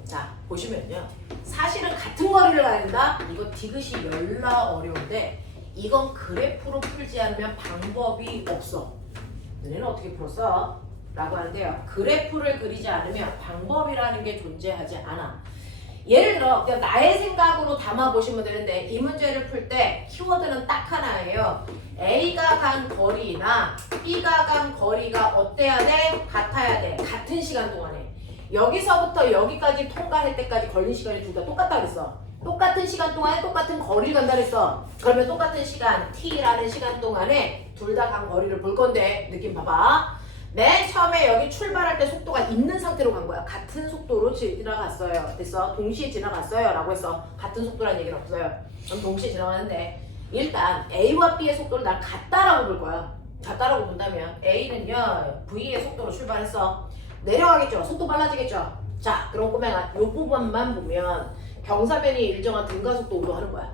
자, 보시면요. 사실은 같은 거리를 가야 된다? 이거 디귿이 열나 어려운데 이건 그래프로 풀지 않으면 방법이 없어. 너네는 어떻게 풀었어? 라고 하는데요. 그래프를 그리지 않으면 방법이라는 게 존재하지 않아. 예를 들어 그냥 나의 생각으로 담아보시면 되는데 이 문제를 풀 때 키워드는 딱 하나예요. A가 간 거리나 B가 간 거리가 어때야 돼? 같아야 돼. 같은 시간 동안에. 여기서부터 여기까지 통과할 때까지 걸린 시간이 둘 다 똑같다 그랬어. 똑같은 시간 동안에 똑같은 거리를 간다 그랬어. 그러면 똑같은 시간 T라는 시간 동안에 둘 다 간 거리를 볼 건데 느낌 봐봐. 맨 처음에 여기 출발할 때 속도가 있는 상태로 간 거야. 같은 속도로 지나갔어요. 됐어? 동시에 지나갔어요 라고 해서 같은 속도란 얘기는 없어요. 그럼 동시에 지나가는데 일단 A와 B의 속도를 난 같다라고 볼 거야. 같다라고 본다면 A는요 V의 속도로 출발했어. 내려가겠죠. 속도 빨라지겠죠. 자, 그럼 꼬맹아 요 부분만 보면 경사면이 일정한 등가속도 운동하는 거야.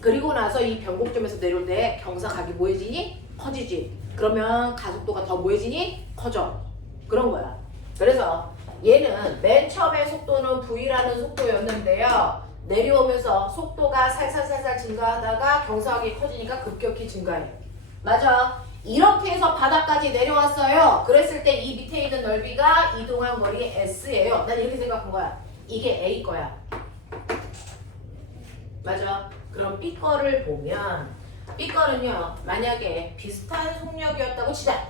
그리고 나서 이 변곡점에서 내려올 때 경사각이 뭐해지니? 커지지. 그러면 가속도가 더 뭐해지니? 커져. 그런 거야. 그래서 얘는 맨 처음에 속도는 V라는 속도였는데요. 내려오면서 속도가 살살살살 증가하다가 경사각이 커지니까 급격히 증가해. 맞아. 이렇게 해서 바닥까지 내려왔어요. 그랬을 때 이 밑에 있는 넓이가 이동한 거리 S예요. 난 이렇게 생각한 거야. 이게 A 거야. 맞아. 그럼 B 거를 보면 B 거는요. 만약에 비슷한 속력이었다고 치자.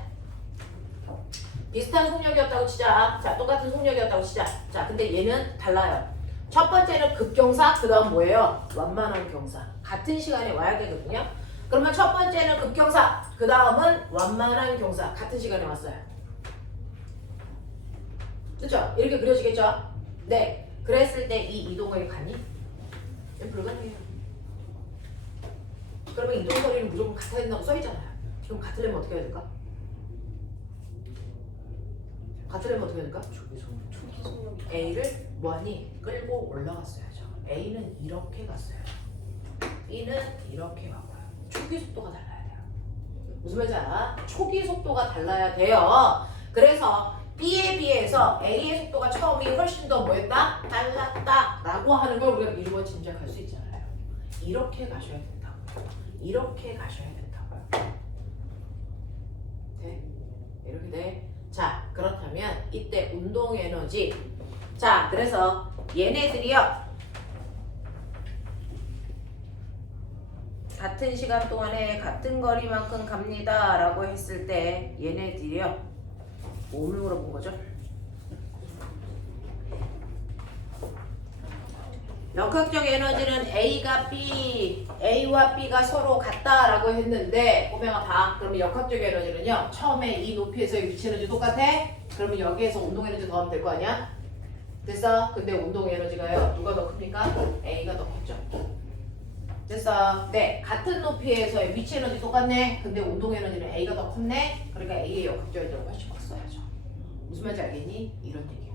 비슷한 속력이었다고 치자. 자, 똑같은 속력이었다고 치자. 자, 근데 얘는 달라요. 첫 번째는 급경사, 그 다음 뭐예요? 완만한 경사. 같은 시간에 와야 되거든요. 그러면 첫 번째는 급경사, 그 다음은 완만한 경사. 같은 시간에 왔어요. 그렇죠? 이렇게 그려지겠죠? 네. 그랬을 때 이 이동거리 같니? 불가능해요. 그러면 이동거리는 무조건 같아야 된다고 써있잖아요. 그럼 같으려면 어떻게 해야 될까? 같으려면 어떻게 해야 될까? 초기 속력. A를 뭐하니? 끌고 올라갔어야죠. A는 이렇게 갔어요. B는 이렇게 가고요. 초기 속도가 달라야 돼요. 무슨 말인지 알아? 초기 속도가 달라야 돼요. 그래서 B에 비해서 A의 속도가 처음이 훨씬 더 뭐였다? 빨랐다 라고 하는 걸 우리가 미루어 짐작할 수 있잖아요. 이렇게 가셔야 된다고요. 이렇게 가셔야 된다고요. 돼? 이렇게 돼? 자, 그렇다면 이때 운동 에너지. 자, 그래서 얘네들이요. 같은 시간 동안에 같은 거리만큼 갑니다 라고 했을 때 얘네들이요. 뭐를 물어본 거죠? 역학적 에너지는 A가 B, A와 B가 서로 같다라고 했는데 꼬맹아 봐. 그러면 역학적 에너지는요. 처음에 이 높이에서의 위치 에너지 똑같아? 그러면 여기에서 운동 에너지 더하면 될 거 아니야? 됐어? 근데 운동 에너지가요. 누가 더 큽니까? A가 더 컸죠. 됐어? 네. 같은 높이에서의 위치 에너지 똑같네? 근데 운동 에너지는 A가 더 컸네? 그러니까 A의 역학적 에너지가 훨씬 컸어야죠. 무슨 말인지 알겠니? 이런 얘기야.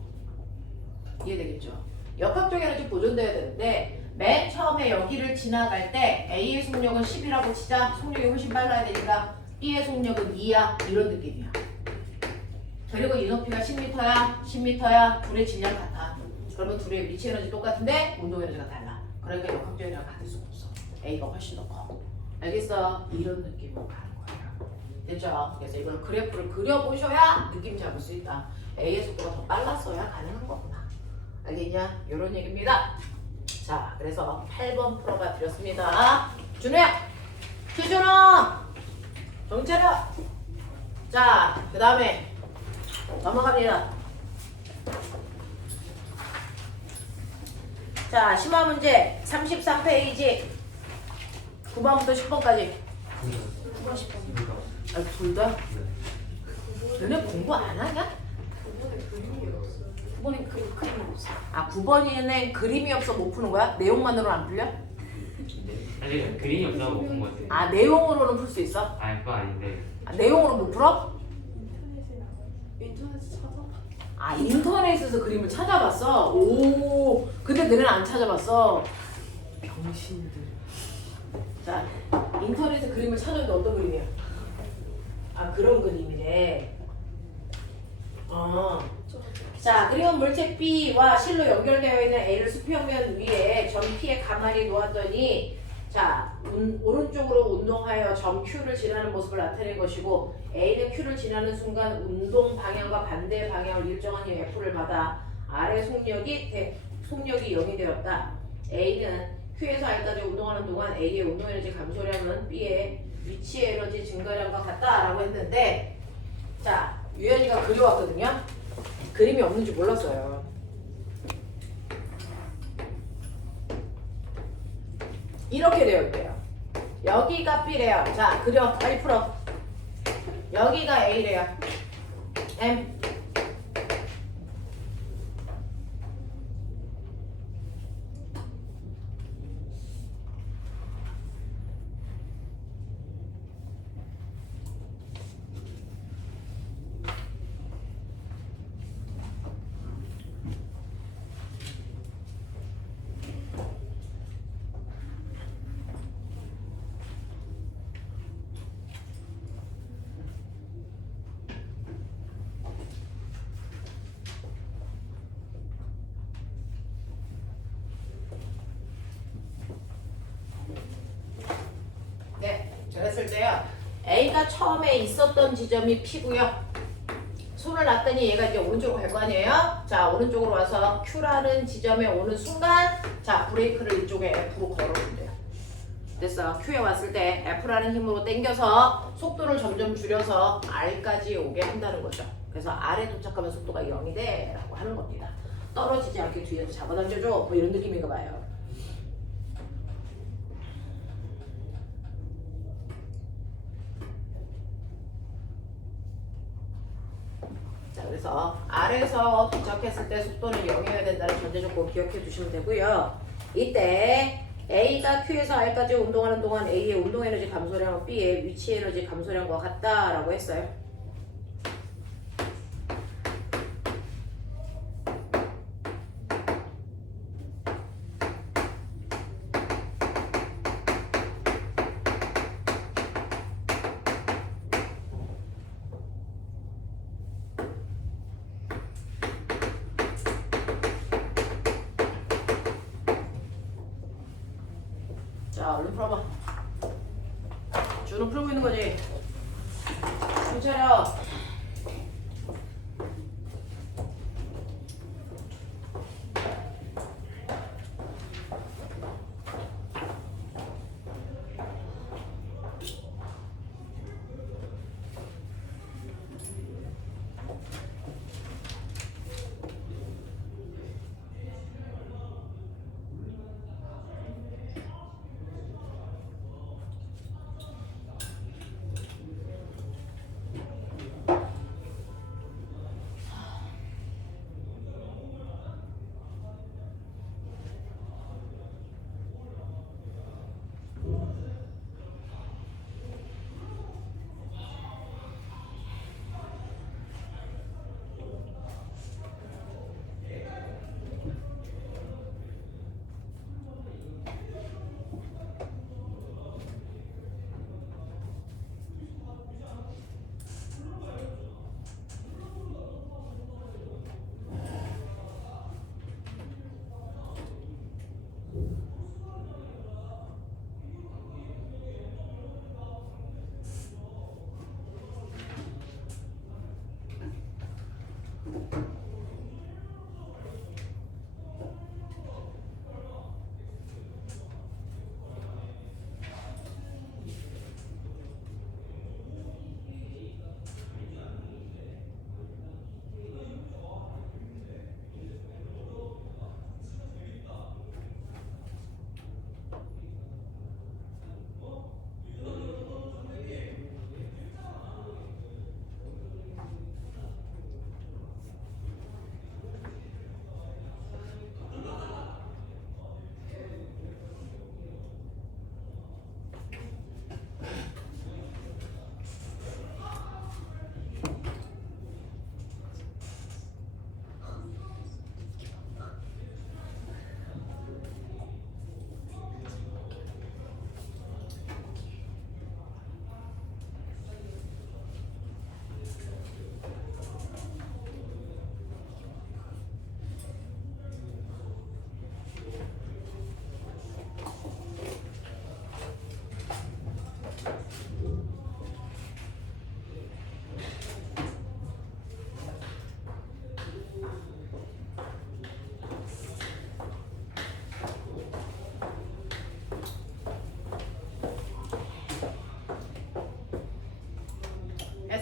이해되겠죠? 역학적 에너지 보존돼야 되는데 맨 처음에 여기를 지나갈 때 A의 속력은 10이라고 치자. 속력이 훨씬 빨라야 되니까 B의 속력은 2야. 이런 느낌이야. 그리고 이 높이가 10m야. 10m야. 둘의 질량 같아. 그러면 둘의 위치 에너지 똑같은데 운동 에너지가 달라. 그러니까 역학적 에너지가 같을 수가 없어. A가 훨씬 더 커. 알겠어? 이런 느낌으로 가는 거예요. 됐죠? 그래서 이걸 그래프를 그려보셔야 느낌 잡을 수 있다. A의 속도가 더 빨랐어야 가능한 거구나. 알겠냐? 이런 얘기입니다. 자, 그래서 8번 풀어봐 드렸습니다. 준우야! 최준우! 정차려! 자, 그 다음에 넘어갑니다. 자, 심화 문제 33페이지 9번부터 10번까지. 9번 10번. 아, 둘 다? 너네 공부 안 하냐? 9번에 그림이 없어. 아, 9번에는 그림이 없어 못 푸는 거야? 내용만으로는 안 풀려? 사실 그림이 없어서 못 본 거지. 아, 내용으로는 풀 수 있어? 아니 그거 아닌데. 아, 내용으로 못 풀어? 인터넷에서 찾아봐. 아, 인터넷에서 그림을 찾아봤어? 오, 근데 너네는 안 찾아봤어? 병신들. 자, 인터넷에 그림을 찾았는데 어떤 그림이야? 아, 그런 그림이래. 자, 그리고 물체 B와 실로 연결되어 있는 A를 수평면 위에 점 P에 가만히 놓았더니 자, 오른쪽으로 운동하여 점 Q를 지나는 모습을 나타낸 것이고 A는 Q를 지나는 순간 운동 방향과 반대 방향을 일정한 F를 받아 아래 속력이 0이 되었다. A는 Q에서 R까지 운동하는 동안 A의 운동 에너지 감소량은 B의 위치 에너지 증가량과 같다라고 했는데 자, 유연이가 그려왔거든요. 그림이 없는 줄 몰랐어요. 이렇게 되어 있대요. 여기가 B래요. 자, 그려. 빨리 풀어. 여기가 A래요. M. 그랬을 때요. A가 처음에 있었던 지점이 P고요. 손을 놨더니 얘가 이제 오른쪽으로 갈 거 아니에요? 자, 오른쪽으로 와서 Q라는 지점에 오는 순간 자, 브레이크를 이쪽에 F로 걸어주면 돼요. 됐어. Q에 왔을 때 F라는 힘으로 당겨서 속도를 점점 줄여서 R까지 오게 한다는 거죠. 그래서 R에 도착하면 속도가 0이 돼 라고 하는 겁니다. 떨어지지 않게 뒤에서 잡아당겨줘 뭐 이런 느낌인가 봐요. 자, 그래서 R에서 도착했을 때 속도는 0이어야 된다는 전제 조건 기억해 두시면 되고요. 이때 A가 Q에서 R까지 운동하는 동안 A의 운동 에너지 감소량은 B의 위치 에너지 감소량과 같다라고 했어요. 자, 얼른 풀어봐. 주는 풀고 있는 거지. 좀 차려.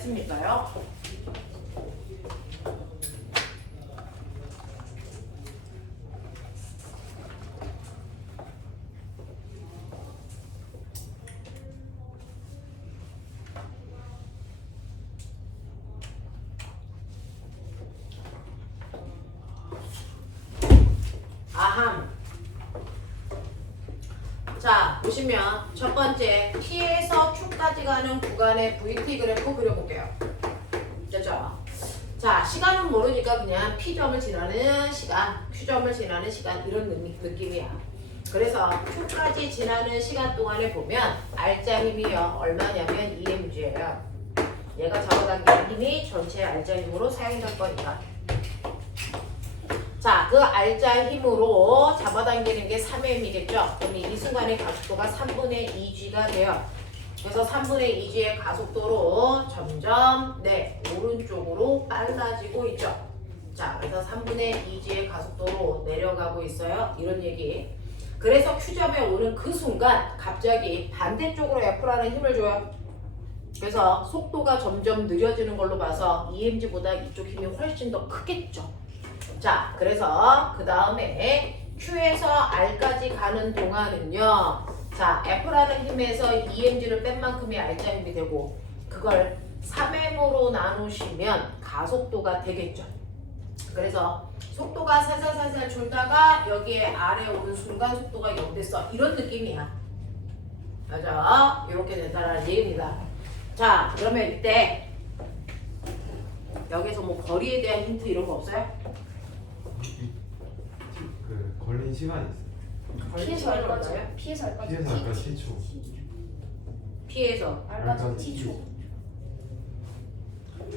했습니까요? 아함. 자, 보시면 첫 번째 P에서 Q까지 가는 구간의 VT 그래프 그려볼게요. 됐죠? 자, 시간은 모르니까 그냥 P점을 지나는 시간, Q점을 지나는 시간 이런 느낌이야. 그래서 Q까지 지나는 시간 동안에 보면 R자 힘이요. 얼마냐면 EMG예요. 얘가 잡아당기는 힘이 전체 R자 힘으로 사용될 거니까. 자, 그 R자 힘으로 잡아당기는 게 3M이겠죠? 그럼 이 순간의 각도가 3분의 2G가 돼요. 그래서 3분의 2g의 가속도로 점점 오른쪽으로 빨라지고 있죠. 자, 그래서 3분의 2g의 가속도로 내려가고 있어요. 이런 얘기. 그래서 Q점에 오는 그 순간 갑자기 반대쪽으로 F라는 힘을 줘요. 그래서 속도가 점점 느려지는 걸로 봐서 EMG보다 이쪽 힘이 훨씬 더 크겠죠. 자, 그래서 그 다음에 Q에서 R까지 가는 동안은요. 자, F라는 힘에서 EMG를 뺀 만큼이 R자 힘이 되고 그걸 3M으로 나누시면 가속도가 되겠죠. 그래서 속도가 살살살살 줄다가 여기에 R에 오는 순간 속도가 0 됐어. 이런 느낌이야. 맞아. 이렇게 된다는 얘기입니다. 자, 그러면 이때 여기서 뭐 거리에 대한 힌트 이런 거 없어요? 그 걸린 시간이 있어요. 피해서 알까지. 피해서 알까지. 피해서 아까 T초. 피해서 알까지 T초.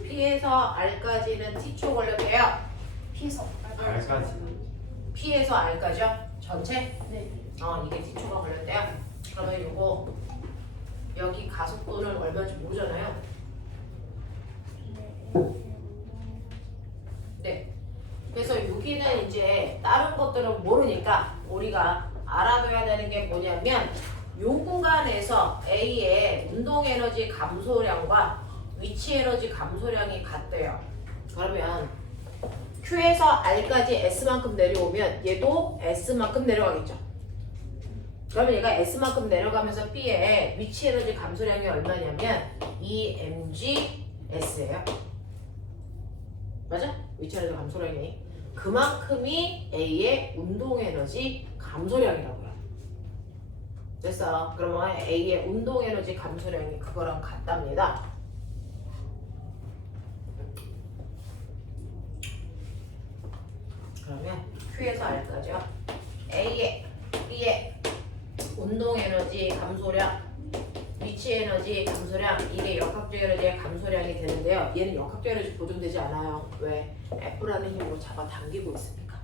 P에서 R까지는 T초 걸렸대요. 피해서 R까지. P에서 R까지요? 전체? 네. 이게 T초가 걸렸대요. 그러면 요거 여기 가속도는 얼마인지 모르잖아요. 네. 그래서 여기는 이제 다른 것들은 모르니까 우리가 알아둬야 되는 게 뭐냐면 요 구간에서 A의 운동 에너지 감소량과 위치 에너지 감소량이 같대요. 그러면 Q에서 R까지 S만큼 내려오면 얘도 S만큼 내려가겠죠. 그러면 얘가 S만큼 내려가면서 B의 위치 에너지 감소량이 얼마냐면 EmgS예요. 맞아? 위치 에너지 감소량이 그만큼이 A의 운동 에너지 감소량이라고요. 됐어. 그러면 A의 운동 에너지 감소량이 그거랑 같답니다. 그러면 Q에서 R까지요. A의 B의 운동 에너지 감소량, 위치 에너지 감소량, 이게 역학적 에너지의 감소량이 되는데요. 얘는 역학적 에너지 보존되지 않아요. 왜? F라는 힘으로 잡아당기고 있으니까.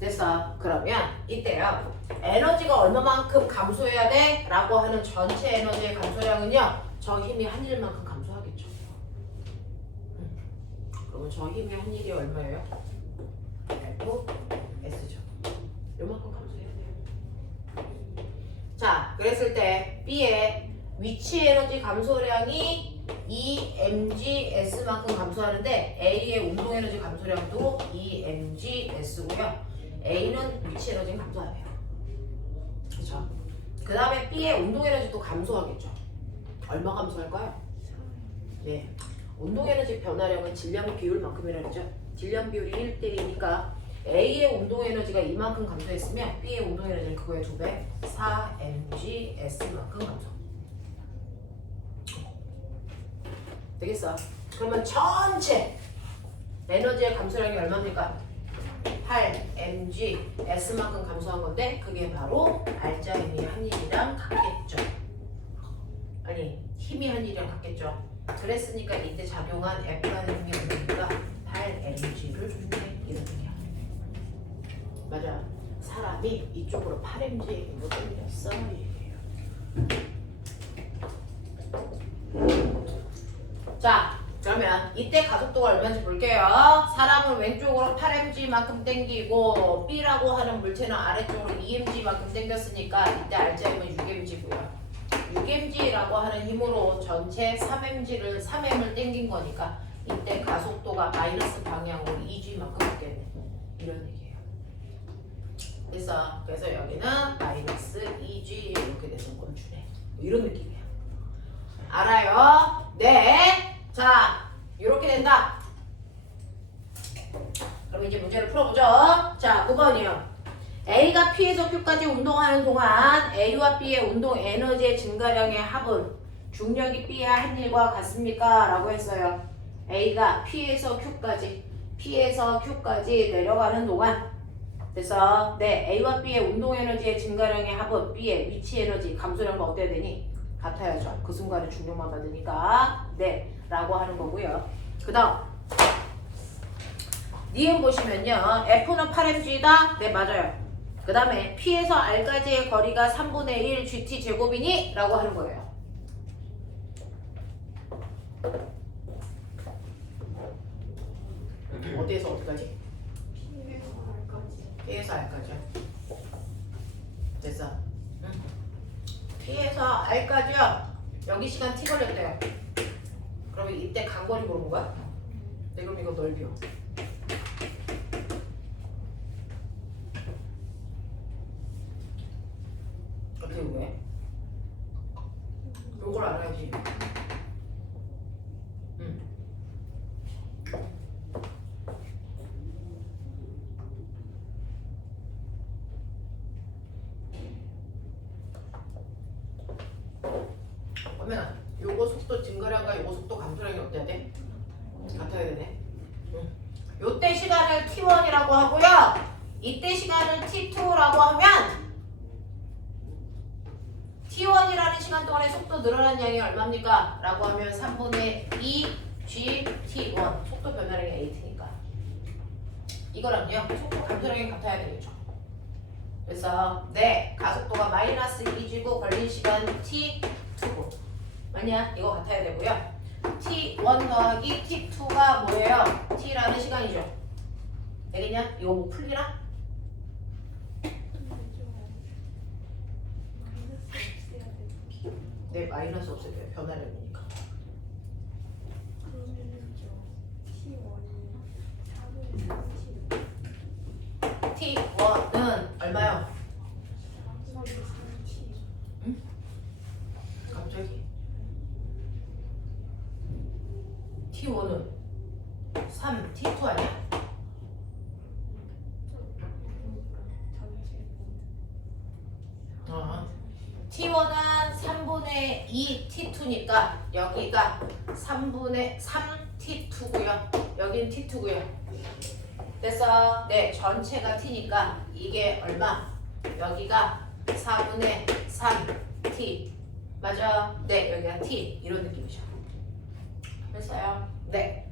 됐어. 그러면 이때요. 에너지가 얼마만큼 감소해야 돼? 라고 하는 전체 에너지의 감소량은요. 저 힘이 한 일만큼 감소하겠죠. 그러면 저 힘이 한 일이 얼마예요? F, S죠. 요만큼 감소해야 돼요. 자, 그랬을 때 B의 위치 에너지 감소량이 EmgS만큼 감소하는데 A의 운동 에너지 감소량도 EmgS고요. A는 위치 에너지는 감소 안 해요. 그렇죠? 그 다음에 B의 운동 에너지도 감소하겠죠. 얼마 감소할까요? 네, 운동 에너지 변화량은 질량 비율만큼이라 그러죠. 질량 비율이 1대2니까 A의 운동 에너지가 이만큼 감소했으면 B의 운동 에너지는 그거의 2배, 4mgs만큼 감소. 되겠어? 그러면 전체 에너지의 감소량이 얼마입니까? 8mgs만큼 감소한 건데 그게 바로 R자 힘이 한 일이랑 같겠죠. 아니, 힘이 한 일이랑 같겠죠. 그랬으니까 이때 작용한 F라는 힘이 오니까 8mg를 준대. 이런 얘기야. 맞아. 사람이 이쪽으로 8mg로 돌렸어. 얘기예요. 자, 그러면 이때 가속도가 얼마인지 볼게요. 사람은 왼쪽으로 8mg만큼 당기고 B라고 하는 물체는 아래쪽으로 2mg만큼 당겼으니까 이때 R자 힘은 6mg고요. 6mg라고 하는 힘으로 전체 3mg를 3m을 당긴 거니까 이때 가속도가 마이너스 방향으로 2g만큼 바뀌었네. 이런 얘기예요. 그래서 여기는 마이너스 2g 이렇게 돼서 뭘 주네. 이런 느낌이에요. 알아요? 네. 자, 이렇게 된다. 그럼 이제 문제를 풀어보죠. 자, 9번이요. A가 P에서 Q까지 운동하는 동안 A와 B의 운동 에너지의 증가량의 합은 중력이 B의 한 일과 같습니까? 라고 했어요. A가 P에서 Q까지 내려가는 동안 그래서 A와 B의 운동 에너지의 증가량의 합은 B의 위치 에너지 감소량과 어때야 되니? 같아야죠. 그 순간에 중력만 받으니까 네 라고 하는 거고요. 그 다음 니은 보시면요. F는 8mg다. 네, 맞아요. 그 다음에 P에서 R까지의 거리가 3분의 1 GT 제곱이니? 라고 하는 거예요. 어디에서 어디까지? P에서 R까지요. 됐어. 응. P에서 R까지요. 여기 시간 T 걸렸대요. 그러면 이때 간거리 물어본 거야? 네, 그럼 이거 넓이요. 어떻게 왜? 요걸 알아야지. 응. 그러면 요거 속도 증가량과 요거 속도 감소량이 어때야 돼? 같아야 되네. 응. 요때 시간을 T1이라고 하고요. 이때 시간을 T2라고 하면 T1이라는 시간 동안에 속도 늘어난 양이 얼마입니까? 라고 하면 3분의 2 G T1 속도 변화량이 8니까 이거랑요 속도 감소량이 같아야 되겠죠. 그래서 네 가속도가 마이너스 2G고 걸린 시간 T2고 맞냐? 이거 같아야 되고요. T1 더하기 T2가 뭐예요? T라는 시간이죠. 되겠냐? 이거 뭐 풀리나? 네, 마이너스 없애야 돼요. 변화량이니까. T1은 얼마요? 응? 갑자기? T1은 3, T2 아니야? T1은 3분의 2 T2니까 여기가 3분의 3 T2고요. 여긴 T2고요. 됐어? 네, 전체가 T니까 이게 얼마? 여기가 4분의 3 T. 맞아? 네, 여기가 T. 이런 느낌이죠. 됐어요? 네.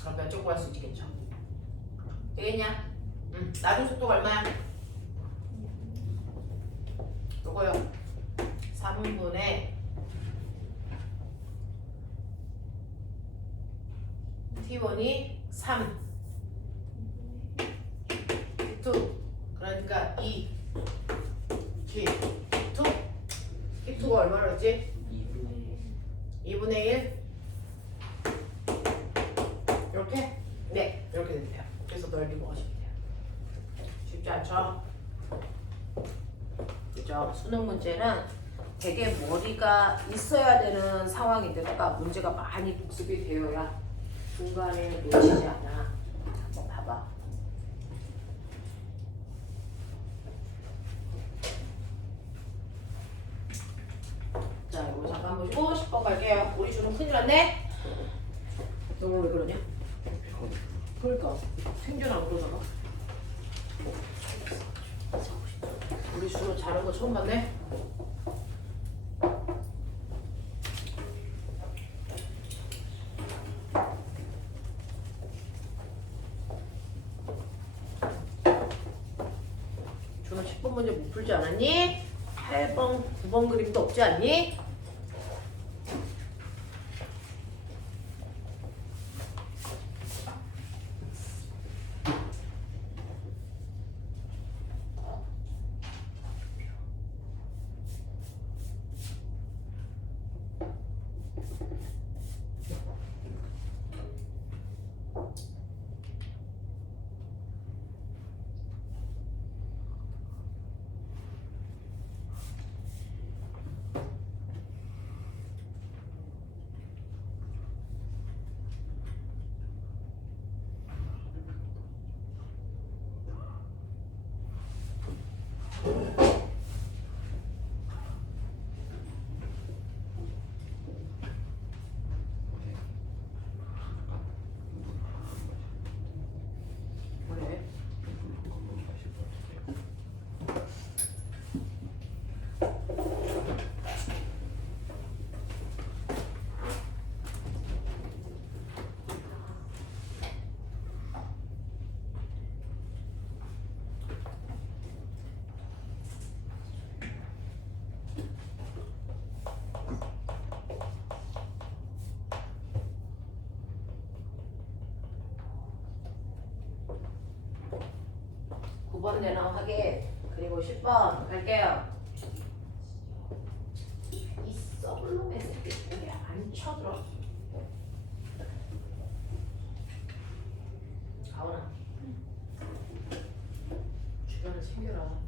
그럼 면적 구할 수 있겠죠? 되겠냐? 나중 속도가 얼마야? 요거요. 3분의 T1이 3 T2 그러니까 2 T2 T2가 얼마나 했지? 2분의 1 이렇게? 네 이렇게 됩니다. 그래서 넓이 구하시면 돼요. 쉽지 않죠? 그죠? 수능 문제는 되게 머리가 있어야 되는 상황인데다가 문제가 많이 복습이 되어야 중간에 놓치지 않아. 한번 봐봐. 자, 이거 잠깐 보시고 10번 갈게요. 우리 주는 큰일 났네? 너 왜 그러냐? 그러니까 생존 안 그러잖아. 우리 주로 잘한 거 처음 봤네? 준호 10번 문제 못 풀지 않았니? 8번, 9번 그림도 없지 않니? 9번 내는 확인. 그리고 10번 갈게요. 이 서블로 메시지 이게 안 쳐들어. 가오나 주변을 챙겨라.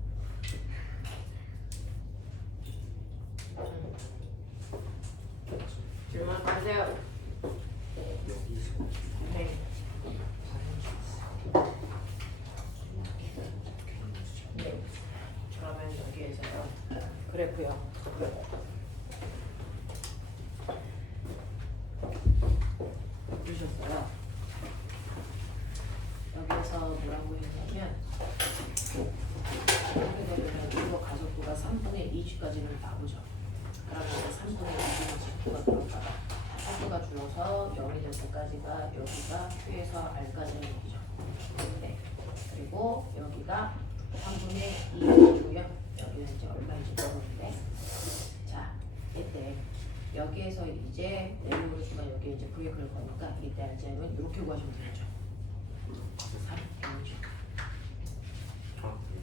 질문 하세요. 네. 네. 그러면 여기에서요. 그래프요. 보셨어요? 여기에서 뭐라고 했냐면 이렇게 되면 이거 가속도가 3분의 2까지는 나오죠. 그러면 3분의 2는 속도가 들어가요. 속도가 줄어서 0이 될 때까지가 여기가 Q에서 R까지는 얘기죠. 네. 그리고 여기가 3분의 2이고요. 여기는 이제 얼마인지 모르는데 자 이때 여기에서 이제 내려오는 순간 여기 이제 V에 그럴 거니까 이때 알제는 이렇게 구하시면 되죠. 3, 6.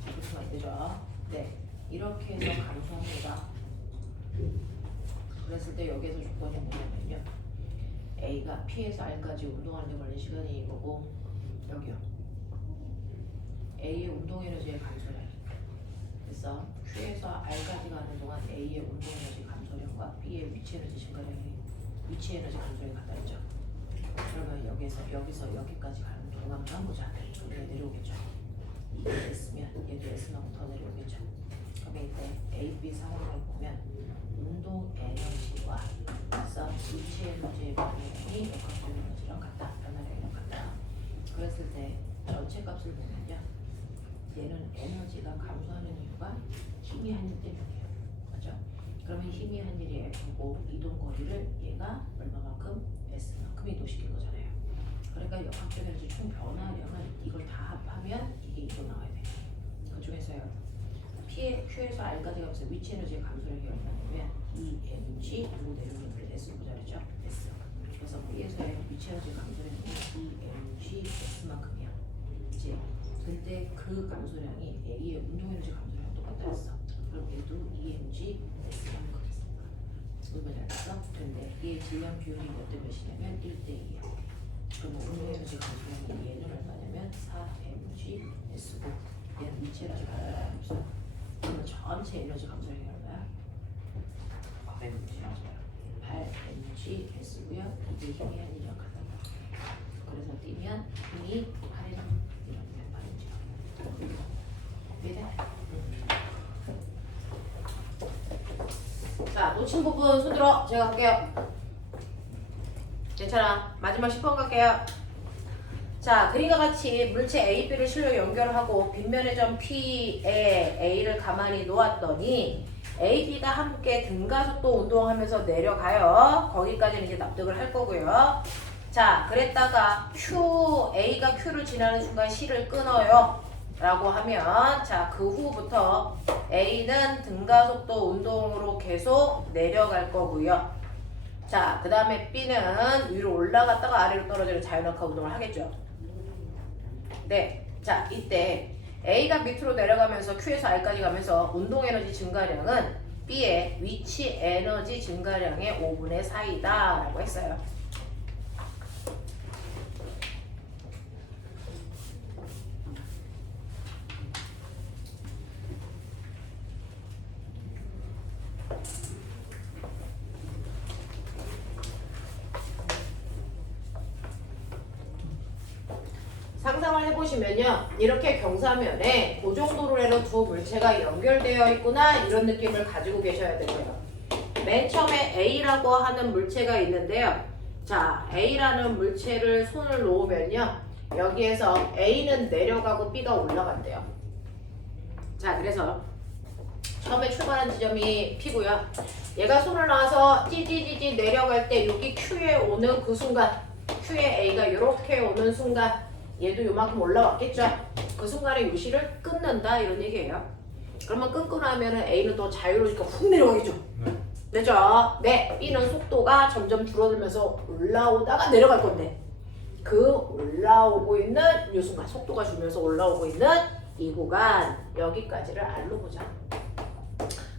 그렇게 안 되죠. 네. 이렇게 해서 감소합니다. 그랬을 때 여기에서 조건이 뭐냐면요. A가 P에서 R까지 운동하는데 걸린 시간이 이거고 여기요. A의 운동 에너지의 감소량. 그래서 Q에서 R까지 가는 동안 A의 운동 에너지 감소량과 B의 위치 에너지 증가량이 위치 에너지 감소량이 같다했죠. 그러면 여기서 여기까지 가는 동안만 보자. 우리가 내려오겠죠. 이게 S면 얘도 S만큼 더 내려오겠죠. 그러면 이때 A, B 상황을 보면 운동 에너지와 그래서 위치 에너지의 변화량이 역학적 에너지랑 같다. 변화량이랑 같다. 그랬을 때 전체 값을 보면요. 얘는 에너지가 감소하는 이유가 힘이 한 일 때문이에요. 맞죠? 그러면 힘이 한 일이 F고 이동 거리를 얘가 얼마만큼? S만큼 이동시킨 거잖아요. 그러니까 역학적 에너지 총 변화량은 이걸 다 합하면 이게 이거 나와야 돼요. 그 중에서요. Q에서 R까지 가면서 위치 에너지의 감소량이 얼마냐면 EMG 그리고 내려오는 걸 S 보자 그랬죠? S. 그래서 B에서의 위치 에너지 감소량이 EMG S만큼이야. 이제 근데 그 감소량이 A의 운동 에너지 감소량 똑같다 했어. 그럼 얘도 EMG S만큼 있어. 이거 잘 알았어? 근데 얘의 질량 비율이 몇 대 몇이냐면 1대 2야. 그러면 운동 에너지 감소량이 얘는 얼마냐면 4mg S고 얘는 위치 에너지 감소량이 없어요. 그러면 전체 에너지 감소량이 얼마야? 8mg 맞아요. 8mg S고요. 이게 힘이 아니라 같다. 그래서 뛰면 힘이 8이랑 이런 말이죠. 이해돼? 자, 놓친 부분 손들어. 제가 할게요. 괜찮아. 마지막 10번 갈게요. 자, 그림과 같이 물체 A, B를 실로 연결하고 빗면의 점 P에 A를 가만히 놓았더니 A, B가 함께 등가속도 운동하면서 내려가요. 거기까지는 이제 납득을 할 거고요. 자, 그랬다가 A가 Q를 지나는 순간 C를 끊어요. 라고 하면 자, 그 후부터 A는 등가속도 운동으로 계속 내려갈 거고요. 자, 그 다음에 B는 위로 올라갔다가 아래로 떨어지는 자연학화 운동을 하겠죠. 네, 자, 이때 A가 밑으로 내려가면서 Q에서 R까지 가면서 운동 에너지 증가량은 B의 위치 에너지 증가량의 5분의 4이다 라고 했어요. 상상을 해보시면요. 이렇게 경사면에 그 정도로 해서 두 물체가 연결되어 있구나 이런 느낌을 가지고 계셔야 되고요. 맨 처음에 A라고 하는 물체가 있는데요. 자, A라는 물체를 손을 놓으면요. 여기에서 A는 내려가고 B가 올라간대요. 자, 그래서 처음에 출발한 지점이 P고요. 얘가 손을 놔서 찌찌찌찌 내려갈 때 여기 Q에 오는 그 순간 Q에 A가 이렇게 오는 순간 얘도 요만큼 올라왔겠죠? 그 순간에 유시를 끊는다 이런 얘기예요. 그러면 끊고 나면은 A는 더 자유로우니까 훅 내려가겠죠? 되죠? 네, B는 속도가 점점 줄어들면서 올라오다가 내려갈 건데 그 올라오고 있는 이 순간 속도가 줄면서 올라오고 있는 이 구간 여기까지를 R로 보자.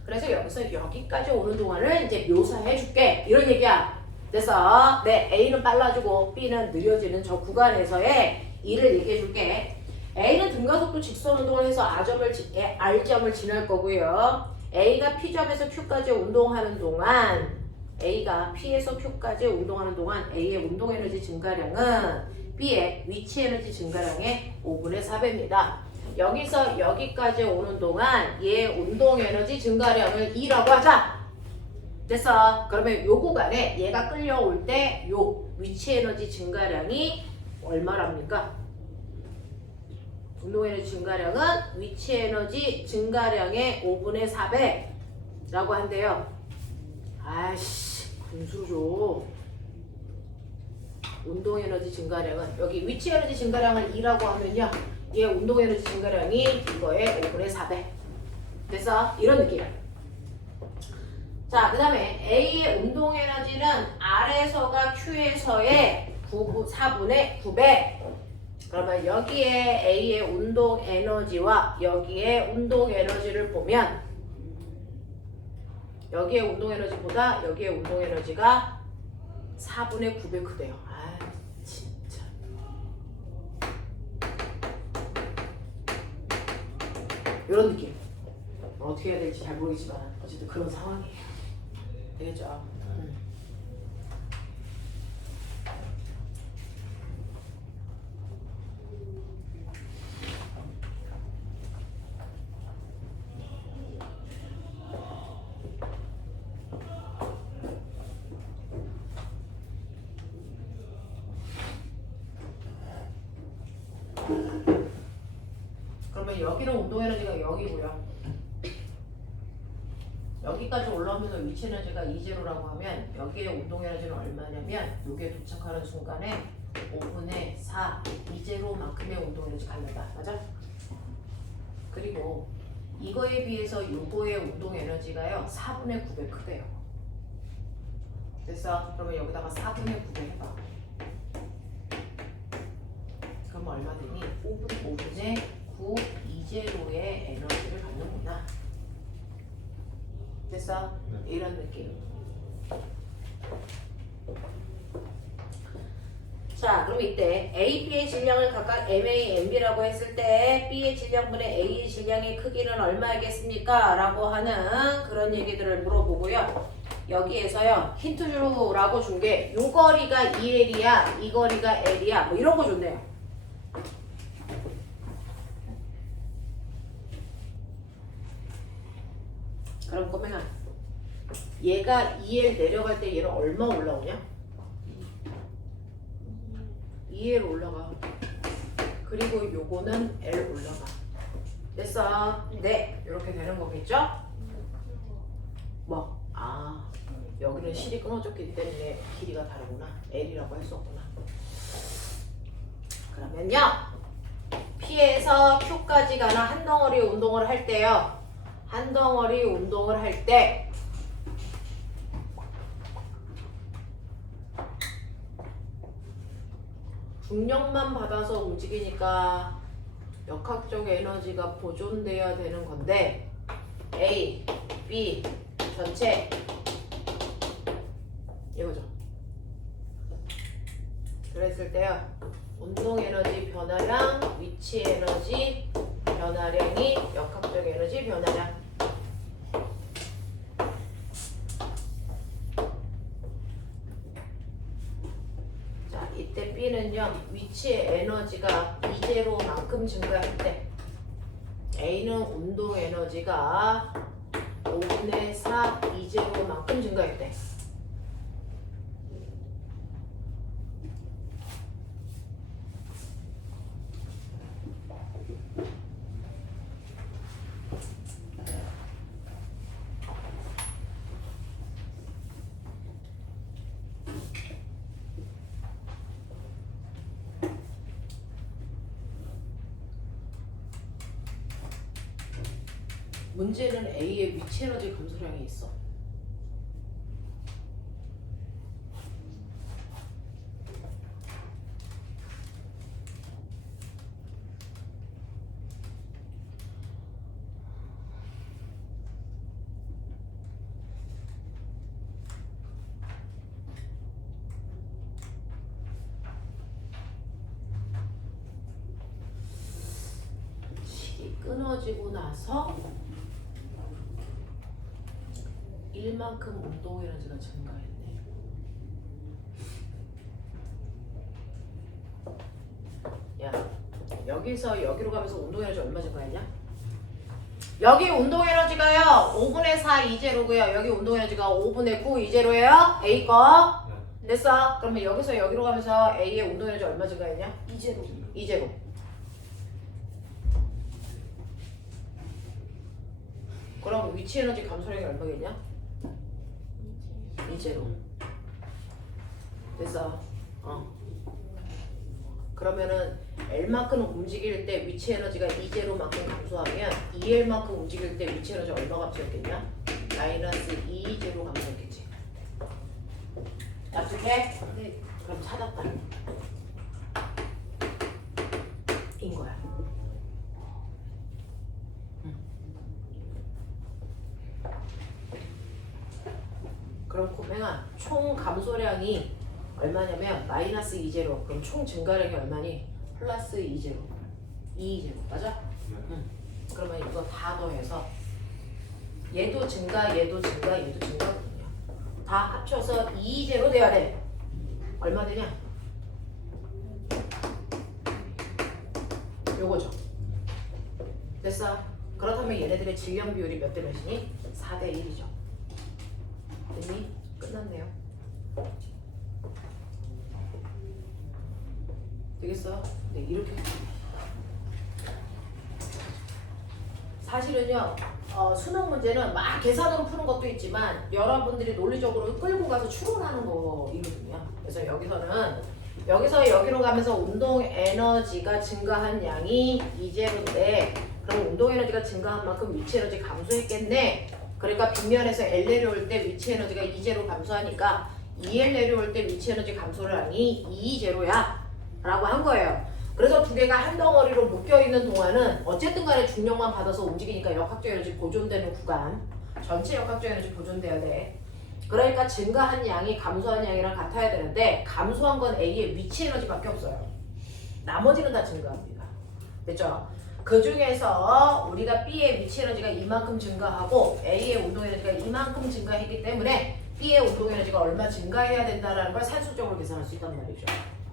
그래서 여기서 여기까지 오는 동안을 이제 묘사해 줄게. 이런 얘기야. 그래서 네, A는 빨라지고 B는 느려지는 저 구간에서의 E를 얘기해 줄게. A는 등가속도 직선 운동을 해서 R점을 지날 거고요. A가 P점에서 Q까지 운동하는 동안 A가 P에서 Q까지 운동하는 동안 A의 운동 에너지 증가량은 B의 위치 에너지 증가량의 5분의 4배입니다. 여기서 여기까지 오는 동안 얘의 운동 에너지 증가량을 E라고 하자. 됐어. 그러면 요 구간에 얘가 끌려올 때 요 위치 에너지 증가량이 얼마랍니까? 운동 에너지 증가량은 위치 에너지 증가량의 5분의 4배라고 한대요. 아이씨, 분수로 줘. 운동 에너지 증가량은 여기 위치 에너지 증가량을 2라고 하면요. 얘 운동 에너지 증가량이 이거의 5분의 4배. 그래서 이런 느낌. 자, 그 다음에 A의 운동 에너지는 R에서가 Q에서의 4분의 9배. 그러면 여기에 A의 운동 에너지와 여기에 운동 에너지를 보면 여기에 운동 에너지보다 여기에 운동 에너지가 4분의 9배 크대요. 아, 진짜. 이런 느낌. 어떻게 해야 될지 잘 모르겠지만 어쨌든 그런 상황이에요. 되겠죠? 그러면 여기는 운동 에너지가 여기고요. 여기까지 올라오면서 위치 에너지가 2제로라고 하면 여기에 운동 에너지는 얼마냐면 여기에 도착하는 순간에 5분의 4 2제로만큼의 운동 에너지 갖는다. 맞아? 그리고 이거에 비해서 요거의 운동 에너지가요 4분의 9배 크대요. 됐어? 그러면 여기다가 4분의 9배 해봐. 그럼 얼마 되니? 5분의 9 2제로의 에너지를 갖는구나. 됐어? 네. 이런 느낌. 자, 그럼 이때 A, B의 질량을 각각 MA, MB라고 했을 때 B의 질량분의 A의 질량의 크기는 얼마이겠습니까? 라고 하는 그런 얘기들을 물어보고요. 여기에서요 힌트 주라고 준 게 요 거리가 2L이야, 이 거리가 L이야, 뭐 이런 거 줬네요. 그럼 꼬맹아, 얘가 2L 내려갈 때 얘는 얼마 올라오냐? 2L 올라가. 그리고 요거는 L 올라가. 됐어? 네, 이렇게 되는 거겠죠? 뭐? 아, 여기는 실이 끊어졌기 때문에 길이가 다르구나. L이라고 할 수 없구나. 그러면요, P에서 Q까지 가는 한 덩어리 운동을 할 때요. 한 덩어리 운동을 할 때 중력만 받아서 움직이니까 역학적 에너지가 보존돼야 되는 건데 A, B 전체 이거죠. 그랬을 때요 운동 에너지 변화량, 위치 에너지 변화량이 역학적 에너지 변화량. 자, 이때 B는요 위치의 에너지가 2제로만큼 증가할 때 A는 운동 에너지가 5분의 4 2제로만큼 증가할 때 문제는 A의 위치 에너지 감소량이 있어. 끊어지고 나서 1만큼 운동 에너지가 증가했네. 야, 여기서 여기로 가면서 운동 에너지 얼마 증가했냐? 여기 운동 에너지가요 5분의 4 이제로고요. 여기 운동 에너지가 5분의 9 이제로예요. A 거 됐어? 그러면 여기서 여기로 가면서 A의 운동 에너지 얼마 증가했냐? 이제로. 이제로. 그럼 위치 에너지 감소량이 얼마겠냐? 이제로. 됐어. 그러면은 L만큼 움직일 때 위치 에너지가 이제로만큼 감소하면 2L만큼 움직일 때 위치 에너지 얼마 감소했겠냐? 마이너스 2제로 감소했겠지. 납득해? 네. 그럼 찾았다. 인 거야. 그럼 고맹아 총 감소량이 얼마냐면 마이너스 2제로. 그럼 총 증가량이 얼마니? 플러스 2제로. 2제로 맞아? 응. 그러면 이거 다 더해서 얘도 증가 얘도 증가 얘도 증가거든요. 다 합쳐서 2제로 돼야 돼. 얼마 되냐? 요거죠. 됐어? 그렇다면 얘네들의 질량 비율이 몇 대 몇이니? 4대 1이죠. 됐니? 끝났네요. 되겠어? 네, 이렇게. 사실은요, 수능 문제는 막 계산으로 푸는 것도 있지만 여러분들이 논리적으로 끌고 가서 추론하는 거이거든요. 그래서 여기서 여기로 가면서 운동 에너지가 증가한 양이 이제로인데 그럼 운동 에너지가 증가한 만큼 위치 에너지 감소했겠네. 그러니까 빗면에서 L 내려올 때 위치 에너지가 2제로 감소하니까 2L 내려올 때 위치 에너지 감소량이 2제로야 라고 한 거예요. 그래서 두 개가 한 덩어리로 묶여있는 동안은 어쨌든 간에 중력만 받아서 움직이니까 역학적 에너지 보존되는 구간, 전체 역학적 에너지 보존돼야 돼. 그러니까 증가한 양이 감소한 양이랑 같아야 되는데 감소한 건 A의 위치 에너지밖에 없어요. 나머지는 다 증가합니다. 됐죠? 그 중에서 우리가 B의 위치 에너지가 이만큼 증가하고 A의 운동 에너지가 이만큼 증가했기 때문에 B의 운동 에너지가 얼마 증가해야 된다는 걸 산술적으로 계산할 수 있단 말이죠.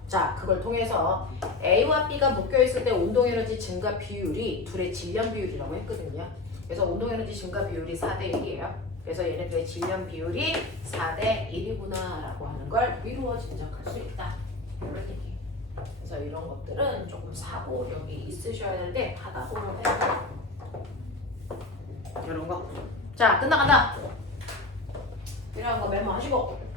자, 그걸 통해서 A와 B가 묶여있을 때 운동 에너지 증가 비율이 둘의 질량 비율이라고 했거든요. 그래서 운동 에너지 증가 비율이 4대 1이에요. 그래서 얘네들의 질량 비율이 4대 1이구나 라고 하는 걸 미루어 짐작할 수 있다. 이런 얘기. 그래서 이런 것들은 조금 사고 여기 있으셔야 되는데 하다 보면 돼요. 이런 거. 자, 끝나간다. 필요한 거 메모하시고.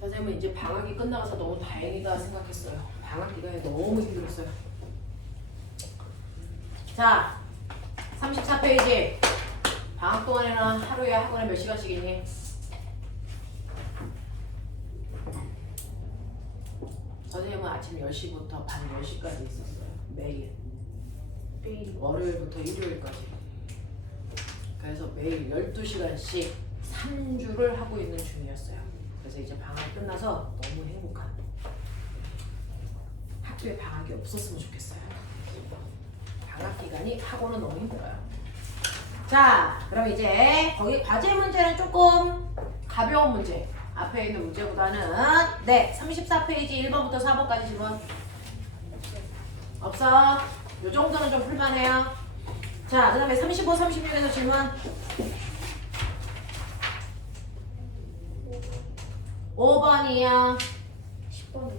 선생님은 이제 방학이 끝나가서 너무 다행이다 생각했어요. 방학 기간에 너무 힘들었어요. 자, 34페이지. 방학 동안에는 하루에 학원에 몇 시간씩이니? 선생님은 아침 10시부터 밤 10시까지 있었어요. 매일. 월요일부터 일요일까지. 그래서 매일 12시간씩 3주를 하고 있는 중이었어요. 그래서 이제 방학 끝나서 너무 행복한. 학교에 방학이 없었으면 좋겠어요. 방학 기간이 학원은 너무 힘들어요. 자, 그럼 이제 거기 과제 문제는 조금 가벼운 문제. 앞에 있는 문제보다는 네, 34페이지 1번부터 4번까지 질문. 없어. 요 정도는 좀 풀만해요. 자, 그 다음에 35, 36에서 질문. 5번이요. 10번.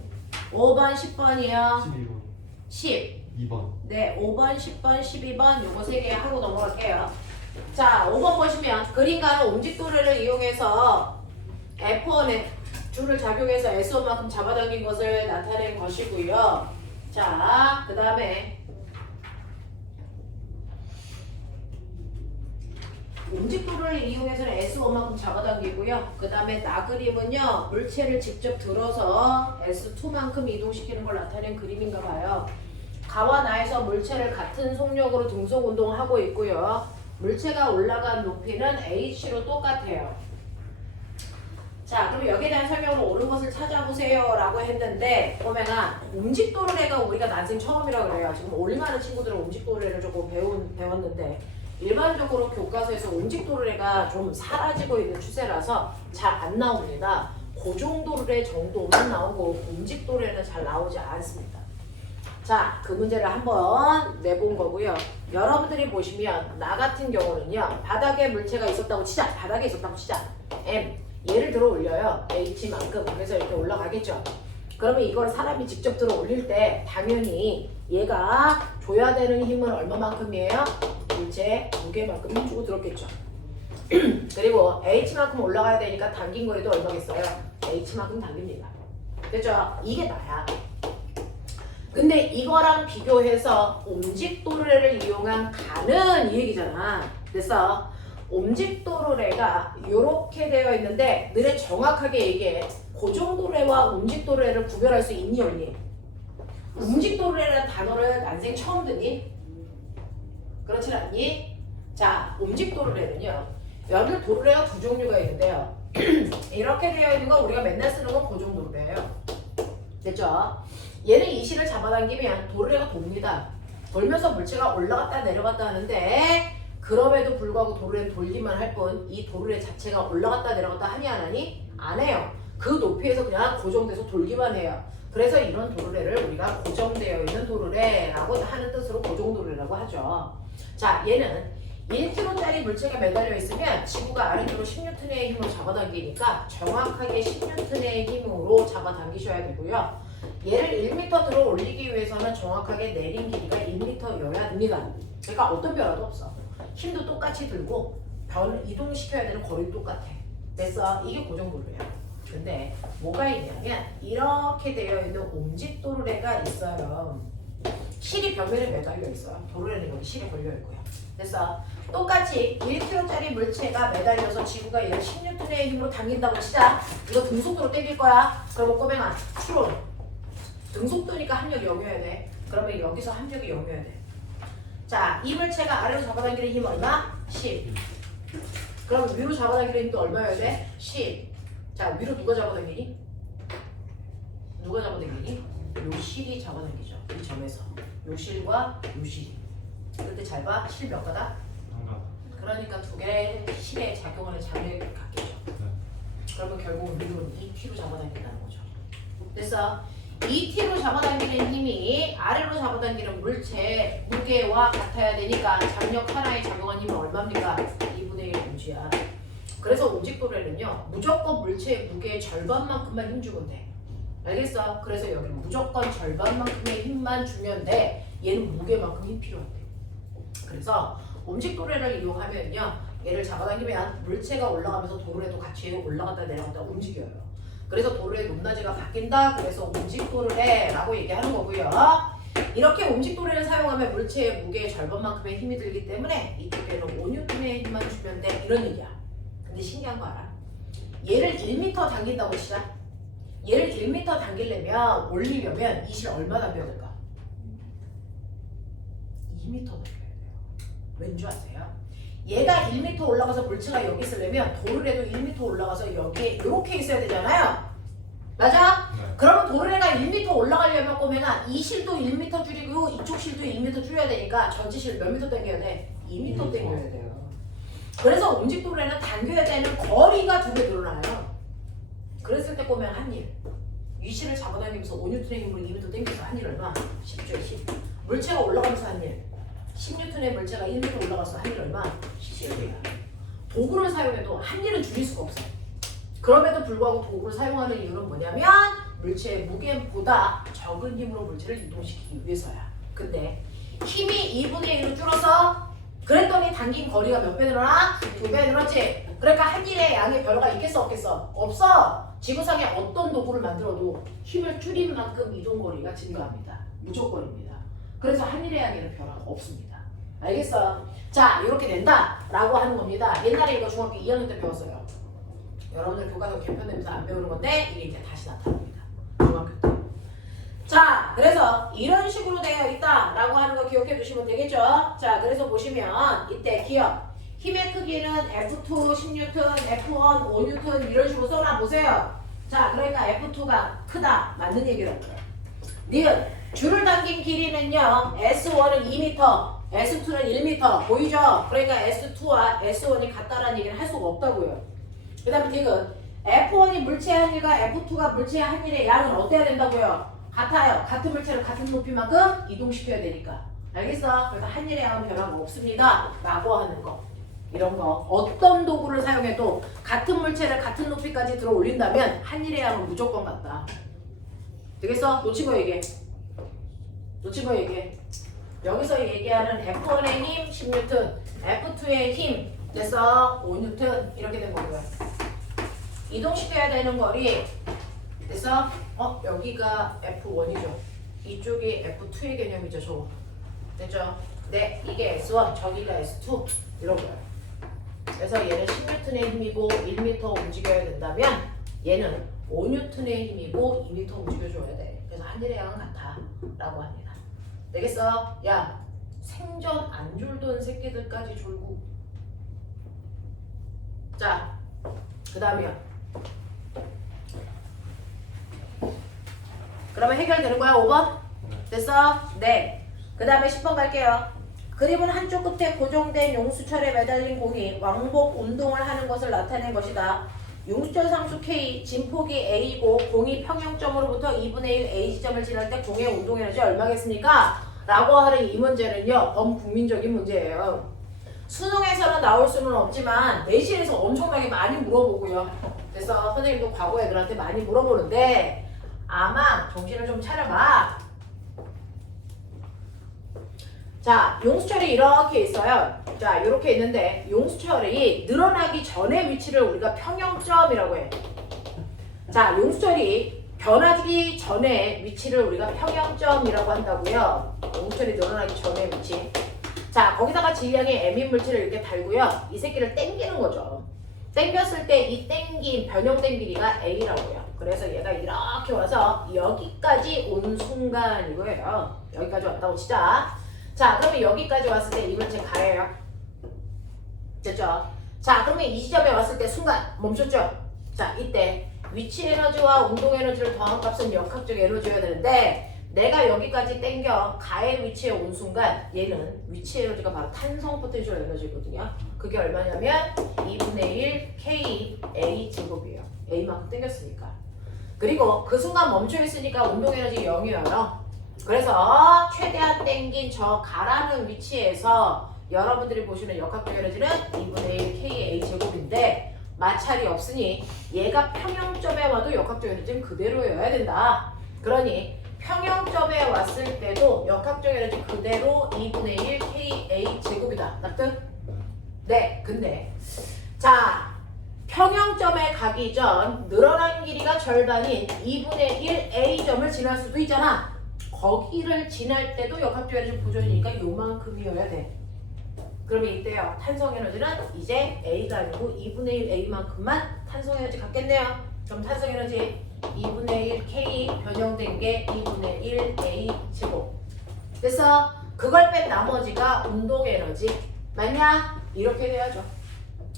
5번, 10번이요. 12번 10. 2번 네, 5번, 10번, 12번 요거 3개 하고 넘어갈게요. 자, 5번 보시면 그림과는 옹집도래를 이용해서 F1에 줄을 작용해서 S1만큼 잡아당긴 것을 나타낸 것이고요. 자, 그 다음에 옹집도를 이용해서는 S1만큼 잡아당기고요. 그 다음에 나그림은요, 물체를 직접 들어서 S2만큼 이동시키는 걸 나타낸 그림인가 봐요. 가와 나에서 물체를 같은 속력으로 등속 운동하고 있고요. 물체가 올라간 높이는 h로 똑같아요. 자, 그럼 여기에 대한 설명으로 옳은 것을 찾아보세요 라고 했는데 꼬맹아, 움직도르래가 우리가 난생 처음이라 그래요. 지금 올림하는 친구들은 움직도르래를 조금 배웠는데 일반적으로 교과서에서 움직도르래가 좀 사라지고 있는 추세라서 잘 안 나옵니다. 고정도르래 정도만 나오고 움직도르래는 잘 나오지 않습니다. 자, 그 문제를 한번 내본 거고요. 여러분들이 보시면 나 같은 경우는요. 바닥에 물체가 있었다고 치자. 바닥에 있었다고 치자. M. 얘를 들어 올려요. H만큼. 그래서 이렇게 올라가겠죠. 그러면 이걸 사람이 직접 들어 올릴 때 당연히 얘가 줘야 되는 힘은 얼마만큼이에요? 물체 무게만큼 힘주고 들었겠죠. 그리고 H만큼 올라가야 되니까 당긴 거리도 얼마겠어요? H만큼 당깁니다. 됐죠? 이게 나야. 근데 이거랑 비교해서 옴직도르래를 이용한 가는 이 얘기잖아. 그래서 옴직도르래가 이렇게 되어 있는데 너네 정확하게 얘기해. 고정도르래와 옴직도르래를 구별할 수 있니 없니? 옴직도르래라는 단어를 난생 처음 듣니? 그렇지 않니? 자, 옴직도르래는요. 여기 도르래가 두 종류가 있는데요. 이렇게 되어 있는 건 우리가 맨날 쓰는 건 고정도르래예요. 됐죠? 얘는 이 실을 잡아당기면 도르래가 돕니다. 돌면서 물체가 올라갔다 내려갔다 하는데 그럼에도 불구하고 도르래는 돌기만 할 뿐 이 도르래 자체가 올라갔다 내려갔다 하니 안 하니? 안 해요. 그 높이에서 그냥 고정돼서 돌기만 해요. 그래서 이런 도르래를 우리가 고정되어 있는 도르래라고 하는 뜻으로 고정도르래라고 하죠. 자, 얘는 1kg짜리 물체가 매달려 있으면 지구가 아래쪽으로 10N의 힘으로 잡아당기니까 정확하게 10N의 힘으로 잡아당기셔야 되고요. 얘를 1m 들어 올리기 위해서는 정확하게 내린 길이가 1m여야 됩니다. 그러니까 어떤 변화도 없어. 힘도 똑같이 들고 이동시켜야 되는 거리도 똑같아. 그래서 이게 고정도르래야. 근데 뭐가 있냐면 이렇게 되어 있는 옴직도르래가 있어요. 실이 벽면에 매달려 있어요. 도르래는 여기 실에 걸려 있고요. 그래서 똑같이 1kg짜리 물체가 매달려서 지구가 얘를 10N의 힘으로 당긴다고 치자. 이거 등속도로 당길 거야. 그러면 꼬맹아 추론. 등속도니까 합력이 0이어야 돼. 그러면 여기서 합력이 0이어야 돼. 자, 이 물체가 아래로 잡아당기는 힘 얼마? 10. 그럼 위로 잡아당기는 힘도 얼마여야 돼? 10. 자, 위로 누가 잡아당기니? 누가 잡아당기니? 요 실이 잡아당기죠. 이 점에서. 요 실과 요 실이. 그때 잘 봐. 실 몇 가다? 그러니까 두 개의 실에 작용하는 장력이 같겠죠. 그러면 결국은 위로는 2t로 잡아당긴다는 거죠. 그래서 2t로 잡아당기는 힘이 아래로 잡아당기는 물체 무게와 같아야 되니까 장력 하나에 작용한 힘은 얼마입니까? 2분의 1 mg야. 그래서 옴직도르래는요 무조건 물체의 무게의 절반만큼만 힘주면 돼. 알겠어? 그래서 여기 무조건 절반만큼의 힘만 주면 돼. 얘는 무게만큼 힘 필요한데. 그래서 옴직도르래를 이용하면요 얘를 잡아당기면 물체가 올라가면서 도르래도 같이 올라갔다 내려갔다 움직여요. 그래서 도르래의 높낮이가 바뀐다. 그래서 옴직도르래라고 얘기하는 거고요. 이렇게 옴직도르래를 사용하면 물체의 무게의 절반만큼의 힘이 들기 때문에 이쪽에는 5N의 힘만 주면 돼. 이런 얘기야. 근데 신기한 거 알아? 얘를 1m 당긴다고 치자. 얘를 1m 당기려면 올리려면 이 실 얼마 당겨야 될까? 2m 당겨야 돼요. 왠 줄 아세요? 얘가 1m 올라가서 물체가 여기 있으려면 도르래도 1m 올라가서 여기에 이렇게 있어야 되잖아요. 맞아? 네. 그러면 도르래가 1m 올라가려면 꼬맹아 이 실도 1m 줄이고 이쪽 실도 1m 줄여야 되니까 전체 실 몇 m 당겨야 돼? 2m 당겨야 돼요. 그래서 옴직도르래는 당겨야 되는 거리가 2배 늘어나요. 그랬을 때 꼬맹아 한 일. 이 실을 잡아당기면서 5N의 힘으로 2m 당겨서 한 일 얼마? 10조에 10. 물체가 올라가면서 한 일. 10N의 물체가 1m 올라가서 한 일 얼마? 17N이야. 도구를 사용해도 한 일은 줄일 수가 없어. 그럼에도 불구하고 도구를 사용하는 이유는 뭐냐면 물체의 무게보다 적은 힘으로 물체를 이동시키기 위해서야. 근데 힘이 2분의 1로 줄어서 그랬더니 당긴 거리가 몇 배 늘어나? 2배 늘었지? 그러니까 한 일의 양의 변화가 있겠어 없겠어? 없어! 지구상에 어떤 도구를 만들어도 힘을 줄인 만큼 이동거리가 증가합니다. 무조건입니다. 그래서 한 일의 양에는 변화가 없습니다. 알겠어? 자, 이렇게 된다 라고 하는 겁니다. 옛날에 이거 중학교 2학년 때 배웠어요. 여러분들 교과서 개편되면서 안 배우는 건데 이게 이제 다시 나타납니다. 중학교 때. 자, 그래서 이런 식으로 되어 있다라고 하는 거 기억해 두시면 되겠죠. 자, 그래서 보시면 이때 기억. 힘의 크기는 F2 10N, F1 5N 이런 식으로 써놔보세요. 자, 그러니까 F2가 크다. 맞는 얘기라는 거예요. 니은 줄을 당긴 길이는요. S1은 2m, S2는 1m. 보이죠? 그러니까 S2와 S1이 같다라는 얘기는 할 수가 없다고요. 그 다음에 디귿 F1이 물체의 한 일과 F2가 물체의 한 일의 양은 어때야 된다고요? 같아요. 같은 물체를 같은 높이만큼 이동시켜야 되니까. 알겠어? 그래서 한 일의 양은 변화가 없습니다. 라고 하는 거. 이런 거 어떤 도구를 사용해도 같은 물체를 같은 높이까지 들어 올린다면 한 일의 양은 무조건 같다. 되겠어? 놓친 거 얘기해. 놓친 거 얘기해. 여기서 얘기하는 F1의 힘 10N, F2의 힘 됐어? 5N 이렇게 된 거고요. 이동시켜야 되는 거리 됐어? 여기가 F1이죠. 이쪽이 F2의 개념이죠. 저거 됐죠? 네, 이게 S1, 저기가 S2 이런 거예요. 그래서 얘는 10N의 힘이고 1m 움직여야 된다면 얘는 5N의 힘이고 2m 움직여줘야 돼. 그래서 하늘의 양은 같아 라고 합니다. 되겠어? 야, 생전 안 졸던 새끼들까지 졸고. 자, 그 다음이요. 그러면 해결되는 거야? 5번? 됐어? 네. 그 다음에 10번 갈게요. 그림은 한쪽 끝에 고정된 용수철에 매달린 공이 왕복 운동을 하는 것을 나타낸 것이다. 용수철 상수 K, 진폭이 A고 공이 평형점으로부터 2분의 1 A 지점을 지날 때 공의 운동 에너지 얼마겠습니까? 라고 하는 이 문제는요. 범국민적인 문제예요. 수능에서는 나올 수는 없지만 내신에서 엄청나게 많이 물어보고요. 그래서 선생님도 과거 애들한테 많이 물어보는데 아마 정신을 좀 차려봐. 자, 용수철이 이렇게 있어요. 자, 이렇게 있는데 용수철이 늘어나기 전의 위치를 우리가 평형점이라고 해요. 자, 용수철이 변하기 전의 위치를 우리가 평형점이라고 한다고요. 용수철이 늘어나기 전의 위치. 자, 거기다가 질량의 M인 물체를 이렇게 달고요. 이 새끼를 당기는 거죠. 당겼을 때 이 당긴 변형된 길이가 A라고요. 그래서 얘가 이렇게 와서 여기까지 온 순간 이거예요. 여기까지 왔다고 치자. 자, 그러면 여기까지 왔을 때 이 물체 가해요. 됐죠? 자, 그러면 이 지점에 왔을 때 순간 멈췄죠? 자, 이때 위치 에너지와 운동 에너지를 더한 값은 역학적 에너지여야 되는데 내가 여기까지 당겨 가의 위치에 온 순간 얘는 위치 에너지가 바로 탄성 포텐셜 에너지거든요. 그게 얼마냐면 2분의 1 K A 제곱이에요. A만큼 당겼으니까. 그리고 그 순간 멈춰 있으니까 운동 에너지 0이에요. 그래서 최대한 당긴 저 가라는 위치에서 여러분들이 보시는 역학적 에너지는 2분의 1 K A 제곱인데 마찰이 없으니 얘가 평형점에 와도 역학적 에너지는 그대로여야 된다. 그러니 평형점에 왔을 때도 역학적 에너지 그대로 2분의 1 K A 제곱이다. 납득? 네, 근데 자, 평형점에 가기 전 늘어난 길이가 절반인 2분의 1 A점을 지날 수도 있잖아. 거기를 지날 때도 역학적 에너지 보존이니까 요만큼이어야 돼. 그러면 이때요. 탄성 에너지는 이제 A가 아니고 2분의 1 A만큼만 탄성 에너지 갖겠네요. 그럼 탄성 에너지 2분의 1 K 변형된 게 2분의 1 A 제곱. 그래서 그걸 뺀 나머지가 운동 에너지. 맞냐? 이렇게 돼야죠.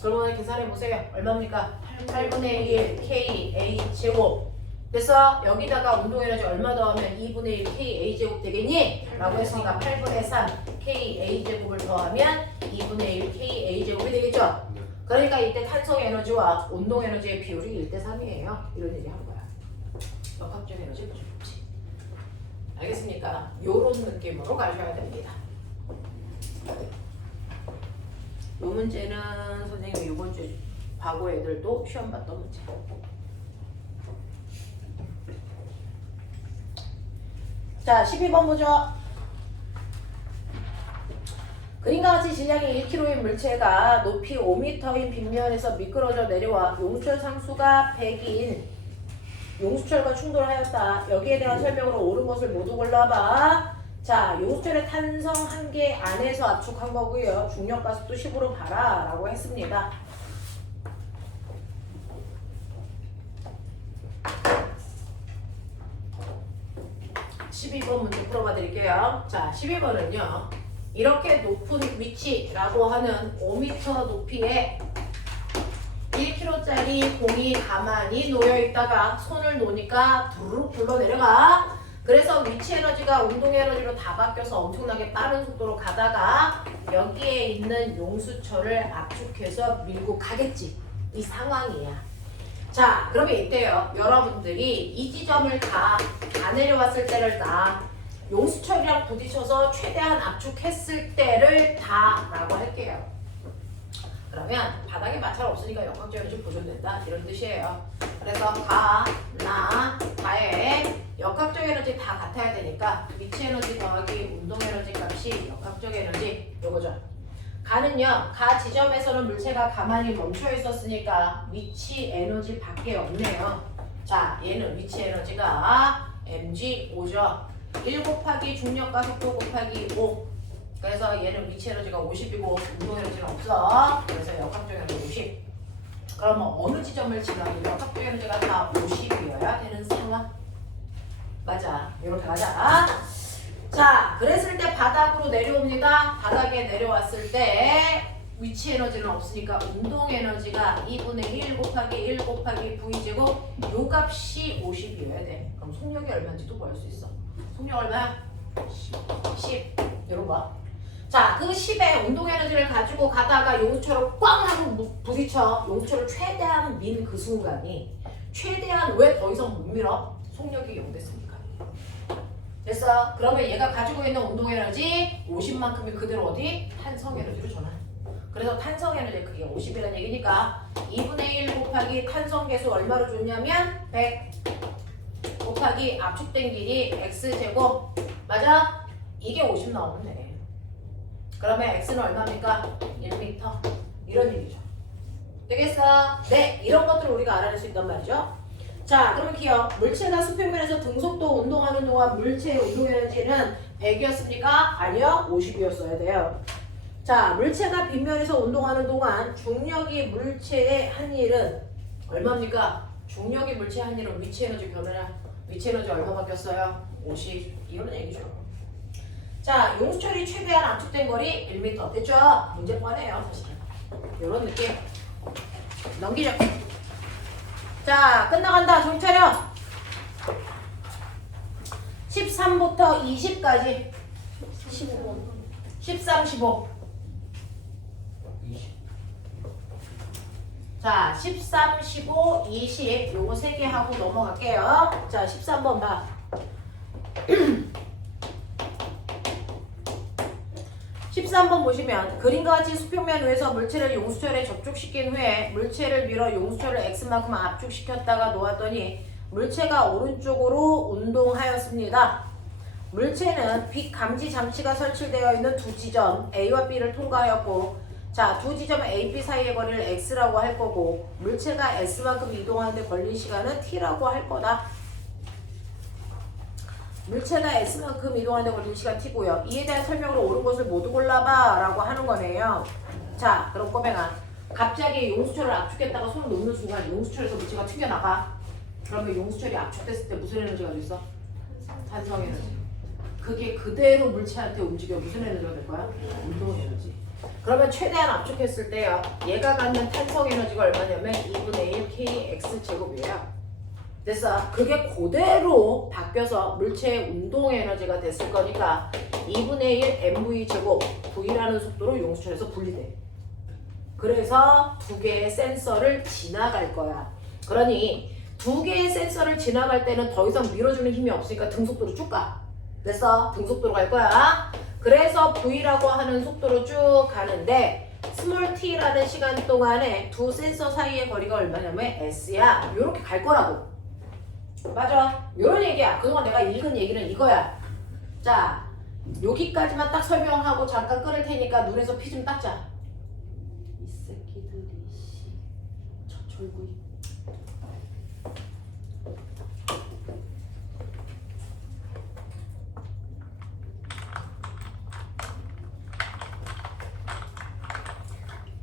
그러면 계산해 보세요. 얼마입니까? 8분의 1 K A 제곱. 그래서 여기다가 운동 에너지 얼마 더하면 2분의 1 K A 제곱 되겠니? 라고 했으니까 8분의 3 K A 제곱을 더하면 2분의 1 K A 제곱이 되겠죠? 그러니까 이때 탄성 에너지와 운동 에너지의 비율이 1대 3이에요. 이런 얘기 한 거야. 역학적 에너지 부족지. 알겠습니까? 요런 느낌으로 가셔야 됩니다. 요 문제는 선생님이 이번 주 과거 애들도 시험 봤던 문제. 자, 12번 보죠. 그림과 같이 질량이 1kg인 물체가 높이 5m인 빗면에서 미끄러져 내려와 용수철 상수가 100인 용수철과 충돌하였다. 여기에 대한 설명으로 옳은 것을 모두 골라봐. 자, 용수철의 탄성 한계 안에서 압축한 거고요. 중력 가속도 10으로 봐라 라고 했습니다. 12번 문제 풀어봐 드릴게요. 자, 12번은요. 이렇게 높은 위치라고 하는 5m 높이에 1kg짜리 공이 가만히 놓여 있다가 손을 놓으니까 두루룩 굴러 내려가. 그래서 위치 에너지가 운동 에너지로 다 바뀌어서 엄청나게 빠른 속도로 가다가 여기에 있는 용수철을 압축해서 밀고 가겠지. 이 상황이야. 자, 그러면 이때요. 여러분들이 이 지점을 다 내려왔을 때를 다 용수철이랑 부딪혀서 최대한 압축했을 때를 다라고 할게요. 그러면 바닥에 마찰 없으니까 역학적 에너지 보존된다 이런 뜻이에요. 그래서 가, 나, 다의 역학적 에너지 다 같아야 되니까 위치 에너지 더하기 운동 에너지 값이 역학적 에너지 요거죠. 가는요. 가 지점에서는 물체가 가만히 멈춰 있었으니까 위치 에너지 밖에 없네요. 자, 얘는 위치 에너지가 mg5죠. 1 곱하기 중력과 속도 곱하기 5. 그래서 얘는 위치 에너지가 50이고 운동 에너지는 없어. 그래서 역학적 에너지 50. 그러면 어느 지점을 지나도 역학적 에너지가 다 50이어야 되는 상황. 맞아. 이렇게 가자. 자, 그랬을 때 바닥으로 내려옵니다. 바닥에 내려왔을 때 위치 에너지는 없으니까 운동 에너지가 2분의 1 곱하기 1 곱하기 V제곱 요 값이 50이어야 돼. 그럼 속력이 얼마인지도 구할 수 있어. 속력 얼마야? 10. 이런 거. 자, 그 10의 운동 에너지를 가지고 가다가 용수철을 꽝 하고 부딪혀. 용수철을 최대한 민 그 순간이 최대한 왜 더 이상 못 밀어? 속력이 0 됐으니까. 됐어? 그러면 얘가 가지고 있는 운동 에너지 50만큼이 그대로 어디? 탄성 에너지로 전환. 그래서 탄성 에너지 그게 50이라는 얘기니까 2분의 1 곱하기 탄성 계수 얼마로 줬냐면 100 곱하기 압축된 길이 x제곱. 맞아? 이게 50 나오면 돼. 그러면 x는 얼마입니까? 1m. 이런 얘기죠. 되겠어? 네, 이런 것들을 우리가 알아낼 수 있단 말이죠. 자, 그러면 기억. 물체가 수평면에서 등속도 운동하는 동안 물체의 운동 에너지는 100이었습니까? 아니요, 50이었어야 돼요. 자, 물체가 빗면에서 운동하는 동안 중력이 물체에 한 일은 얼마입니까? 중력이 물체에 한 일은 위치 에너지 변화량. 위치 에너지 얼마 바뀌었어요? 50. 이런 얘기죠. 자, 용수철이 최대한 압축된 거리 1m. 됐죠? 문제 뻔해요, 사실은. 이런 느낌. 넘기죠. 자, 끝나간다. 정신 차려. 13부터 20까지. 15번. 13, 15. 20. 자, 13, 15, 20. 요거 3개 하고 넘어갈게요. 자, 13번 봐. 13번 보시면 그림과 같이 수평면 위에서 물체를 용수철에 접촉시킨 후에 물체를 밀어 용수철을 X만큼 압축시켰다가 놓았더니 물체가 오른쪽으로 운동하였습니다. 물체는 빛 감지 장치가 설치되어 있는 두 지점 A와 B를 통과하였고, 자, 두 지점 A, B 사이의 거리를 X라고 할 거고 물체가 S만큼 이동하는데 걸린 시간은 T라고 할 거다. 물체가 S만큼 이동하는데 걸리는 시간 T고요. 이에 대한 설명으로 옳은 것을 모두 골라봐 라고 하는 거네요. 자, 그럼 꼬맹아, 갑자기 용수철을 압축했다가 손을 놓는 순간 용수철에서 물체가 튕겨나가. 그러면 용수철이 압축됐을 때 무슨 에너지가 있어? 탄성 에너지. 그게 그대로 물체한테 움직여 무슨 에너지가 될 거야? 운동 에너지. 그러면 최대한 압축했을 때요, 얘가 갖는 탄성 에너지가 얼마냐면 2분의 1 kx 제곱이에요. 됐어. 그게 그대로 바뀌어서 물체의 운동 에너지가 됐을 거니까 2분의 1 mv 제곱 v라는 속도로 용수철에서 분리돼. 그래서 두 개의 센서를 지나갈 거야. 그러니 두 개의 센서를 지나갈 때는 더 이상 밀어주는 힘이 없으니까 등속도로 쭉 가. 됐어? 등속도로 갈 거야. 그래서 v라고 하는 속도로 쭉 가는데 스몰 t라는 시간 동안에 두 센서 사이의 거리가 얼마냐면 s야. 요렇게 갈 거라고. 맞아. 요런 얘기야. 그동안 내가 읽은 얘기는 이거야. 자, 여기까지만 딱 설명하고 잠깐 끊을 테니까 눈에서 피 좀 닦자. 이 새끼들이 씨. 저철구이.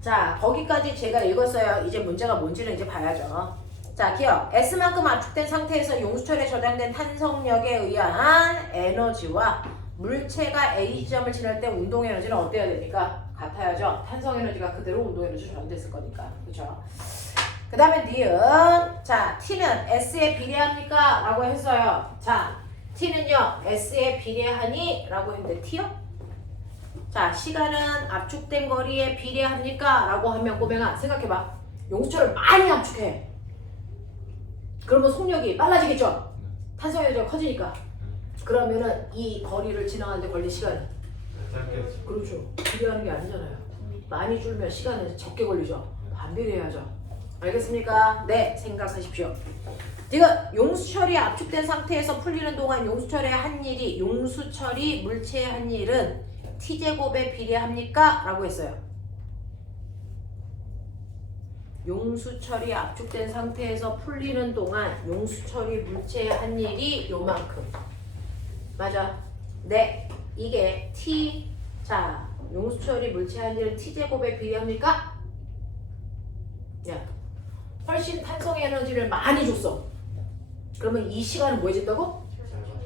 자, 거기까지 제가 읽었어요. 이제 문제가 뭔지는 이제 봐야죠. 자, 기억. S만큼 압축된 상태에서 용수철에 저장된 탄성력에 의한 에너지와 물체가 A 지점을 지날 때 운동 에너지는 어때야 됩니까? 같아야죠. 탄성 에너지가 그대로 운동 에너지 저장됐을 거니까. 그렇죠? 그 다음에 니은. 자, T는 S에 비례합니까? 라고 했어요. 자, T는요, S에 비례하니? 라고 했는데 T요? 자, 시간은 압축된 거리에 비례합니까? 라고 하면 꼬맹아, 생각해봐. 용수철을 많이 압축해. 그러면 속력이 빨라지겠죠? 탄성 에너지가 커지니까. 그러면은 이 거리를 지나가는데 걸린 시간이 짧게. 그렇죠. 비례하는 게 아니잖아요. 많이 줄면 시간은 적게 걸리죠. 반비례해야죠. 알겠습니까? 네, 생각하십시오. 지금 용수철이 압축된 상태에서 풀리는 동안 용수철이 물체의 한 일은 t제곱에 비례합니까? 라고 했어요. 용수철이 압축된 상태에서 풀리는 동안 용수철이 물체의 한 일이 요만큼. 맞아. 네. 이게 t. 자, 용수철이 물체의 한 일은 t제곱에 비례합니까? 야, 훨씬 탄성 에너지를 많이 줬어. 그러면 이 시간은 뭐해진다고?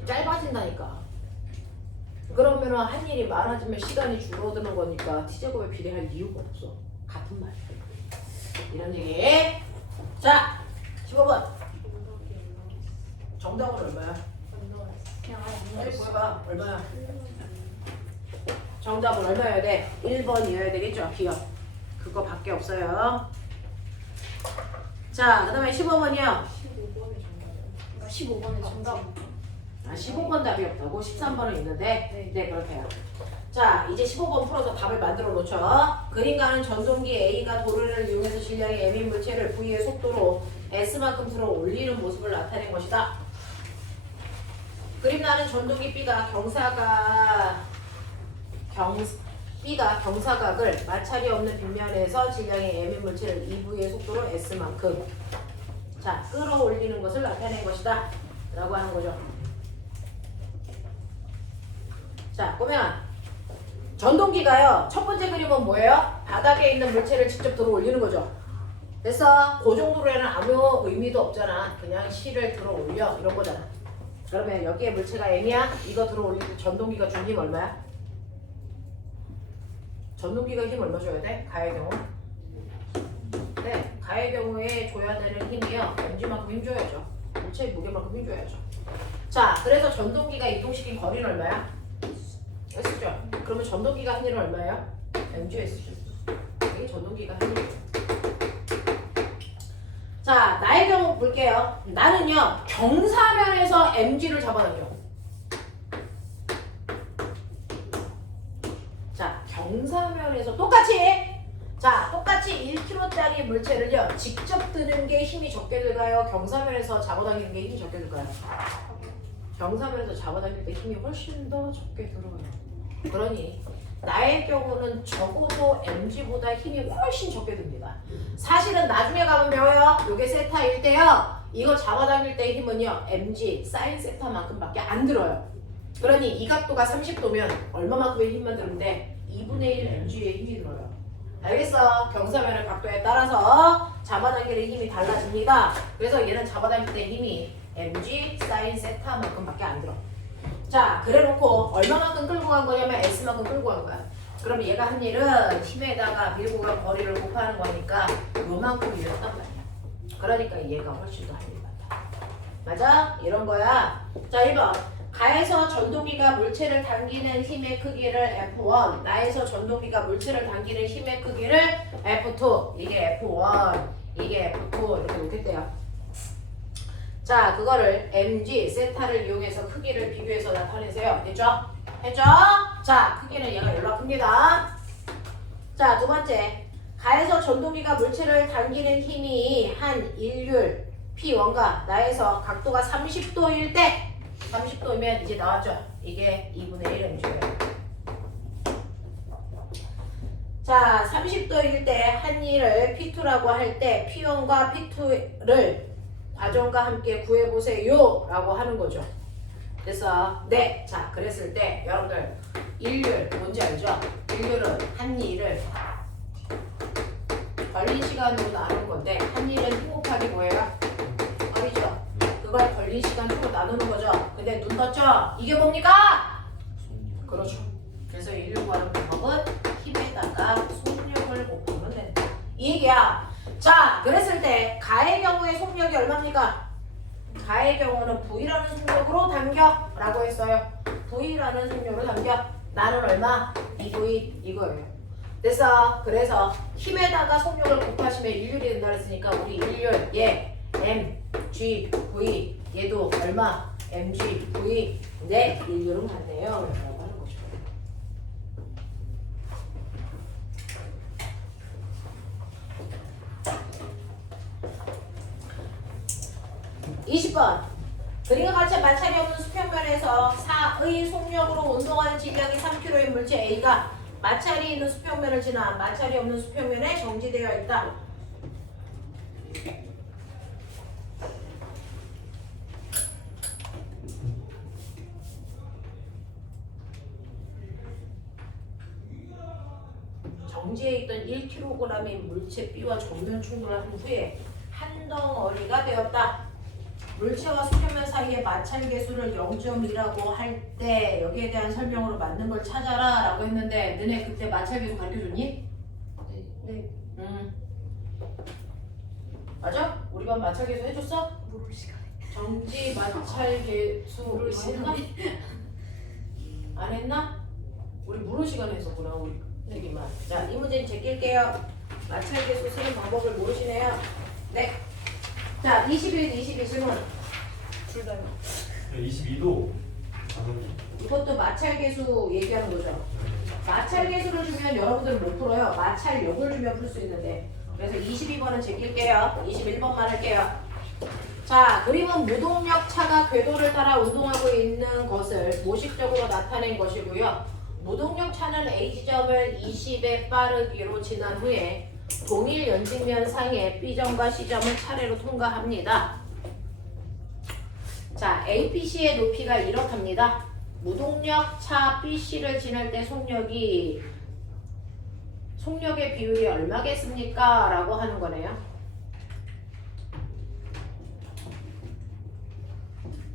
짧아진다니까. 그러면 한 일이 많아지면 시간이 줄어드는 거니까 t제곱에 비례할 이유가 없어. 같은 말이야. 이런 얘기. 자, 15번. 정답은 얼마야? 그냥 아예 안 빨리 넣었어. 보여봐. 얼마야? 정답은 얼마여야 돼? 1번이어야 되겠죠? 기억. 그거밖에 없어요. 자, 그 다음에 15번이요. 15번의 정답. 아, 15번 답이 없다고? 13번은 있는데? 네, 그렇게요. 자, 이제 15번 풀어서 답을 만들어 놓죠. 그림가는 전동기 A가 도르를 이용해서 질량의 M인 물체를 V의 속도로 S만큼 들어 올리는 모습을 나타낸 것이다. 그림나는 전동기 B가 경사각을 마찰이 없는 빗면에서 질량의 M인 물체를 EV의 속도로 S만큼 자, 끌어올리는 것을 나타낸 것이다. 라고 하는 거죠. 자, 보면 전동기가요. 첫 번째 그림은 뭐예요? 바닥에 있는 물체를 직접 들어 올리는 거죠. 됐어. 그 정도로는 아무 의미도 없잖아. 그냥 실을 들어 올려. 이런 거잖아. 그러면 여기에 물체가 M이야? 이거 들어 올릴 때 전동기가 준 힘 얼마야? 전동기가 힘 얼마 줘야 돼? 가의 경우? 네. 가의 경우에 줘야 되는 힘이요. mg만큼 힘 줘야죠. 물체의 무게만큼 힘 줘야죠. 자, 그래서 전동기가 이동시킨 거리는 얼마야? S죠. 그러면 전동기가 한 일은 얼마예요? mgs죠. 이게 전동기가 한 일이에요. 자, 나의 경우 볼게요. 나는요, 경사면에서 mg를 잡아당겨. 자, 경사면에서 똑같이 1kg짜리 물체를요, 직접 드는 게 힘이 적게 들까요? 경사면에서 잡아당기는 게 힘이 적게 들까요? 경사면에서 잡아당길 때 힘이 훨씬 더 적게 들어요. 그러니 나의 경우는 적어도 mg보다 힘이 훨씬 적게 듭니다. 사실은 나중에 가면 배워요. 요게 세타일 때요. 이거 잡아당길 때 힘은요. mg 사인 세타만큼밖에 안 들어요. 그러니 이 각도가 30도면 얼마만큼의 힘만 드는데 2분의 1 mg의 힘이 들어요. 알겠어? 경사면의 각도에 따라서 잡아당기는 힘이 달라집니다. 그래서 얘는 잡아당길 때 힘이 mg 사인 세타만큼밖에 안 들어. 자, 그래놓고 얼마만큼 끌고 간 거냐면 S만큼 끌고 간 거야. 그럼 얘가 한 일은 힘에다가 밀고 간 거리를 곱하는 거니까 요만큼 이었단 말이야. 그러니까 얘가 훨씬 더 한 일 같다. 맞아? 이런 거야. 자, 1번. 가에서 전동기가 물체를 당기는 힘의 크기를 F1, 나에서 전동기가 물체를 당기는 힘의 크기를 F2. 이게 F1, 이게 F2 이렇게 놓겠대요. 자, 그거를 mg 세타를 이용해서 크기를 비교해서 나타내세요. 됐죠? 했죠? 자, 크기는 얘가 열나 큽니다. 자, 두 번째. 가에서 전동기가 물체를 당기는 힘이 한 일률 P1과 나에서 각도가 30도일 때 30도면 이제 나왔죠? 이게 2분의 1 mg예요. 자, 30도일 때 한 일을 P2라고 할 때 P1과 P2를 과정과 함께 구해보세요 라고 하는 거죠. 그래서 네, 자, 그랬을 때 여러분들 일률 뭔지 알죠? 일률은 한 일을 걸린 시간으로 나눈 건데 한 일은 힘 곱하기 뭐예요? 1시간 표로 나누는 거죠. 근데 눈 떴죠? 이게 뭡니까? 그렇죠. 그래서 인류 구하는 방법은 힘에다가 속력을 곱하면 된다. 이 얘기야. 자, 그랬을 때 가의 경우에 속력이 얼마입니까? 가의 경우는 V라는 속력으로 당겨 라고 했어요. V라는 속력으로 당겨. 나는 얼마? 2V 이거예요. 됐어. 그래서 힘에다가 속력을 곱하시면 일률이 된다 그랬으니까 우리 일률 얘 M, G, V 얘도 얼마? mg, v 네, 일률은 같네요 라고 하는 거죠. (20번) 그림과 같이 마찰이 없는 수평면에서 4의 속력으로 운동하는 질량이 3kg인 물체 A가 마찰이 있는 수평면을 지나 마찰이 없는 수평면에 정지되어 있다. 정지해 있던 1kg의 물체 B와 정면 충돌을 한 후에 한 덩어리가 되었다. 물체와 수평면 사이의 마찰 계수를 0.2라고 할 때 여기에 대한 설명으로 맞는 걸 찾아라 라고 했는데 너네 그때 마찰 계수 가르쳐줬니? 네. 맞아? 우리 반 마찰 계수 해줬어? 모를 시간에. 정지 마찰 계수 모를 했나? 안 했나? 우리 물을 시간에 했었구나 우리 얘기만. 자, 이 문제는 제낄게요. 마찰 계수 쓰는 방법을 모르시네요. 네. 자, 21, 22 질문. 둘 다요. 22도 이것도 마찰 계수 얘기하는 거죠. 마찰 계수를 주면 여러분들은 못 풀어요. 마찰력을 주면 풀 수 있는데. 그래서 22번은 제낄게요. 21번만 할게요. 자, 그림은 무동력 차가 궤도를 따라 운동하고 있는 것을 모식적으로 나타낸 것이고요. 무동력 차는 A 지점을 20의 빠르기로 지난 후에 동일 연직면 상의 B점과 C점을 차례로 통과합니다. 자, APC의 높이가 이렇답니다. 무동력 차 BC를 지날 때 속력의 비율이 얼마겠습니까? 라고 하는 거네요.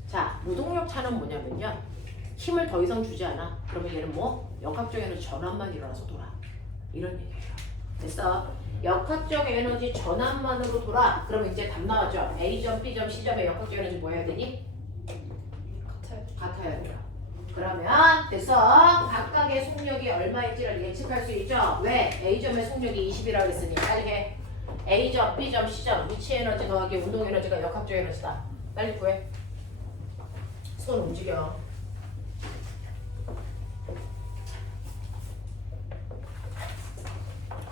자, 무동력 차는 뭐냐면요. 힘을 더 이상 주지 않아. 그러면 얘는 뭐? 역학적 에너지 전환만 일어나서 돌아. 이런 얘기예요. 됐어? 역학적 에너지 전환만으로 돌아. 그러면 이제 답 나왔죠? A점, B점, C점의 역학적 에너지 뭐 해야 되니? 같아야 돼요. 그러면 됐어. 각각의 속력이 얼마인지를 예측할 수 있죠? 왜? A점의 속력이 20이라고 했으니 빨리 해. A점, B점, C점 위치 에너지 더하기 운동 에너지가 역학적 에너지다. 빨리 구해. 손 움직여.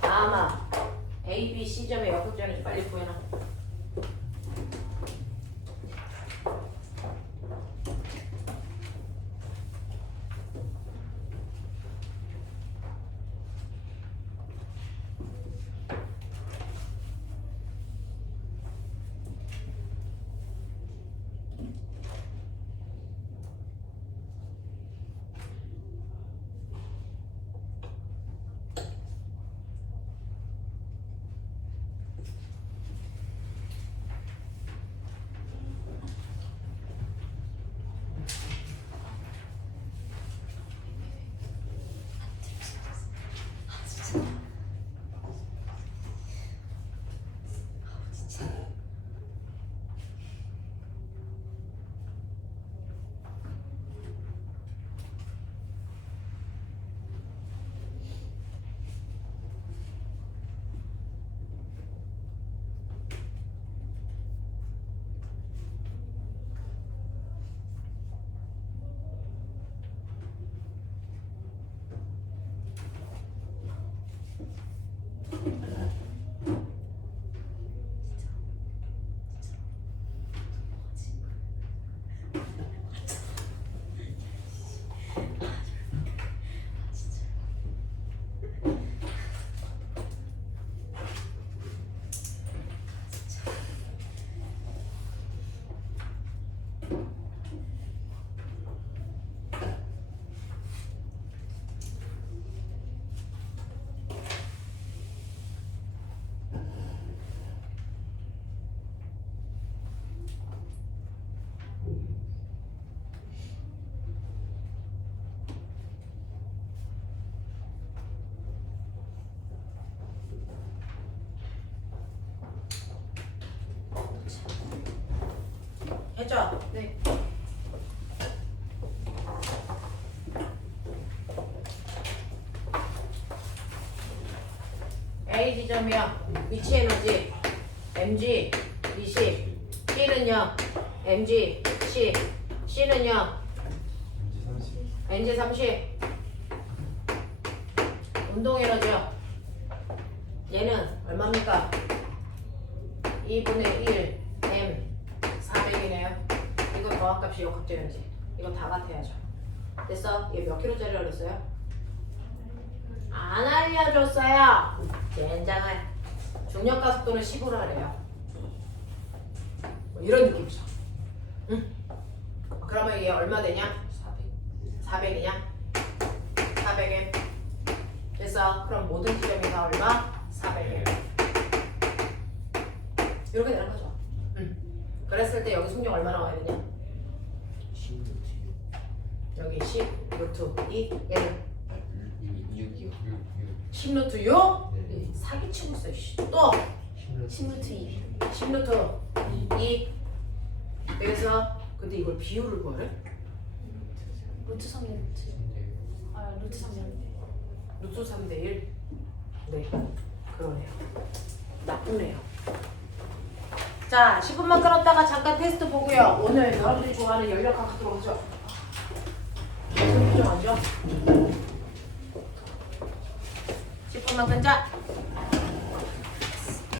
아마 A, B, C점의 역학적 에너지 빨리 구해놔. 했죠? 네. A 지점이요. 위치 에너지 mg 20. B는요. mg 10. C는요. 왠지 30. mg 30. 운동 에너지요. 얘는 얼마입니까? 2분의 1 m 400이네요. 이거 더한값이 역학제는지 이거 다 같아야죠. 됐어? 얘 몇 킬로짜리라고 그랬어요? 안 알려줬어요. 젠장을. 중력가 속도는 10으로 하래요. 뭐 이런 느낌이죠. 응? 그러면 얘 얼마 되냐? 400이냐? 400M. 됐어. 그럼 모든 지점이 다 얼마? 400M. 이렇게 되는 거죠. 응. 그랬을 때 여기 속력 얼마 나와야 되냐? 여기 10 루트 2 얘는 6이요. 10 루트 6? 네. 사기치고 있어. 씨. 또 10루트 2. 10 루트 2. 그래서 근데 이걸 비율을 구하래? 루트 3대 루트. 아 루트 3대. 루트 3대 1. 네, 그러네요. 나쁘네요. 자, 10분만 끊었다가 잠깐 테스트 보고요. 오늘 여러분들이 좋아하는 연력학 하도록 하죠. 무슨 표정 하죠? 10분만 끊자.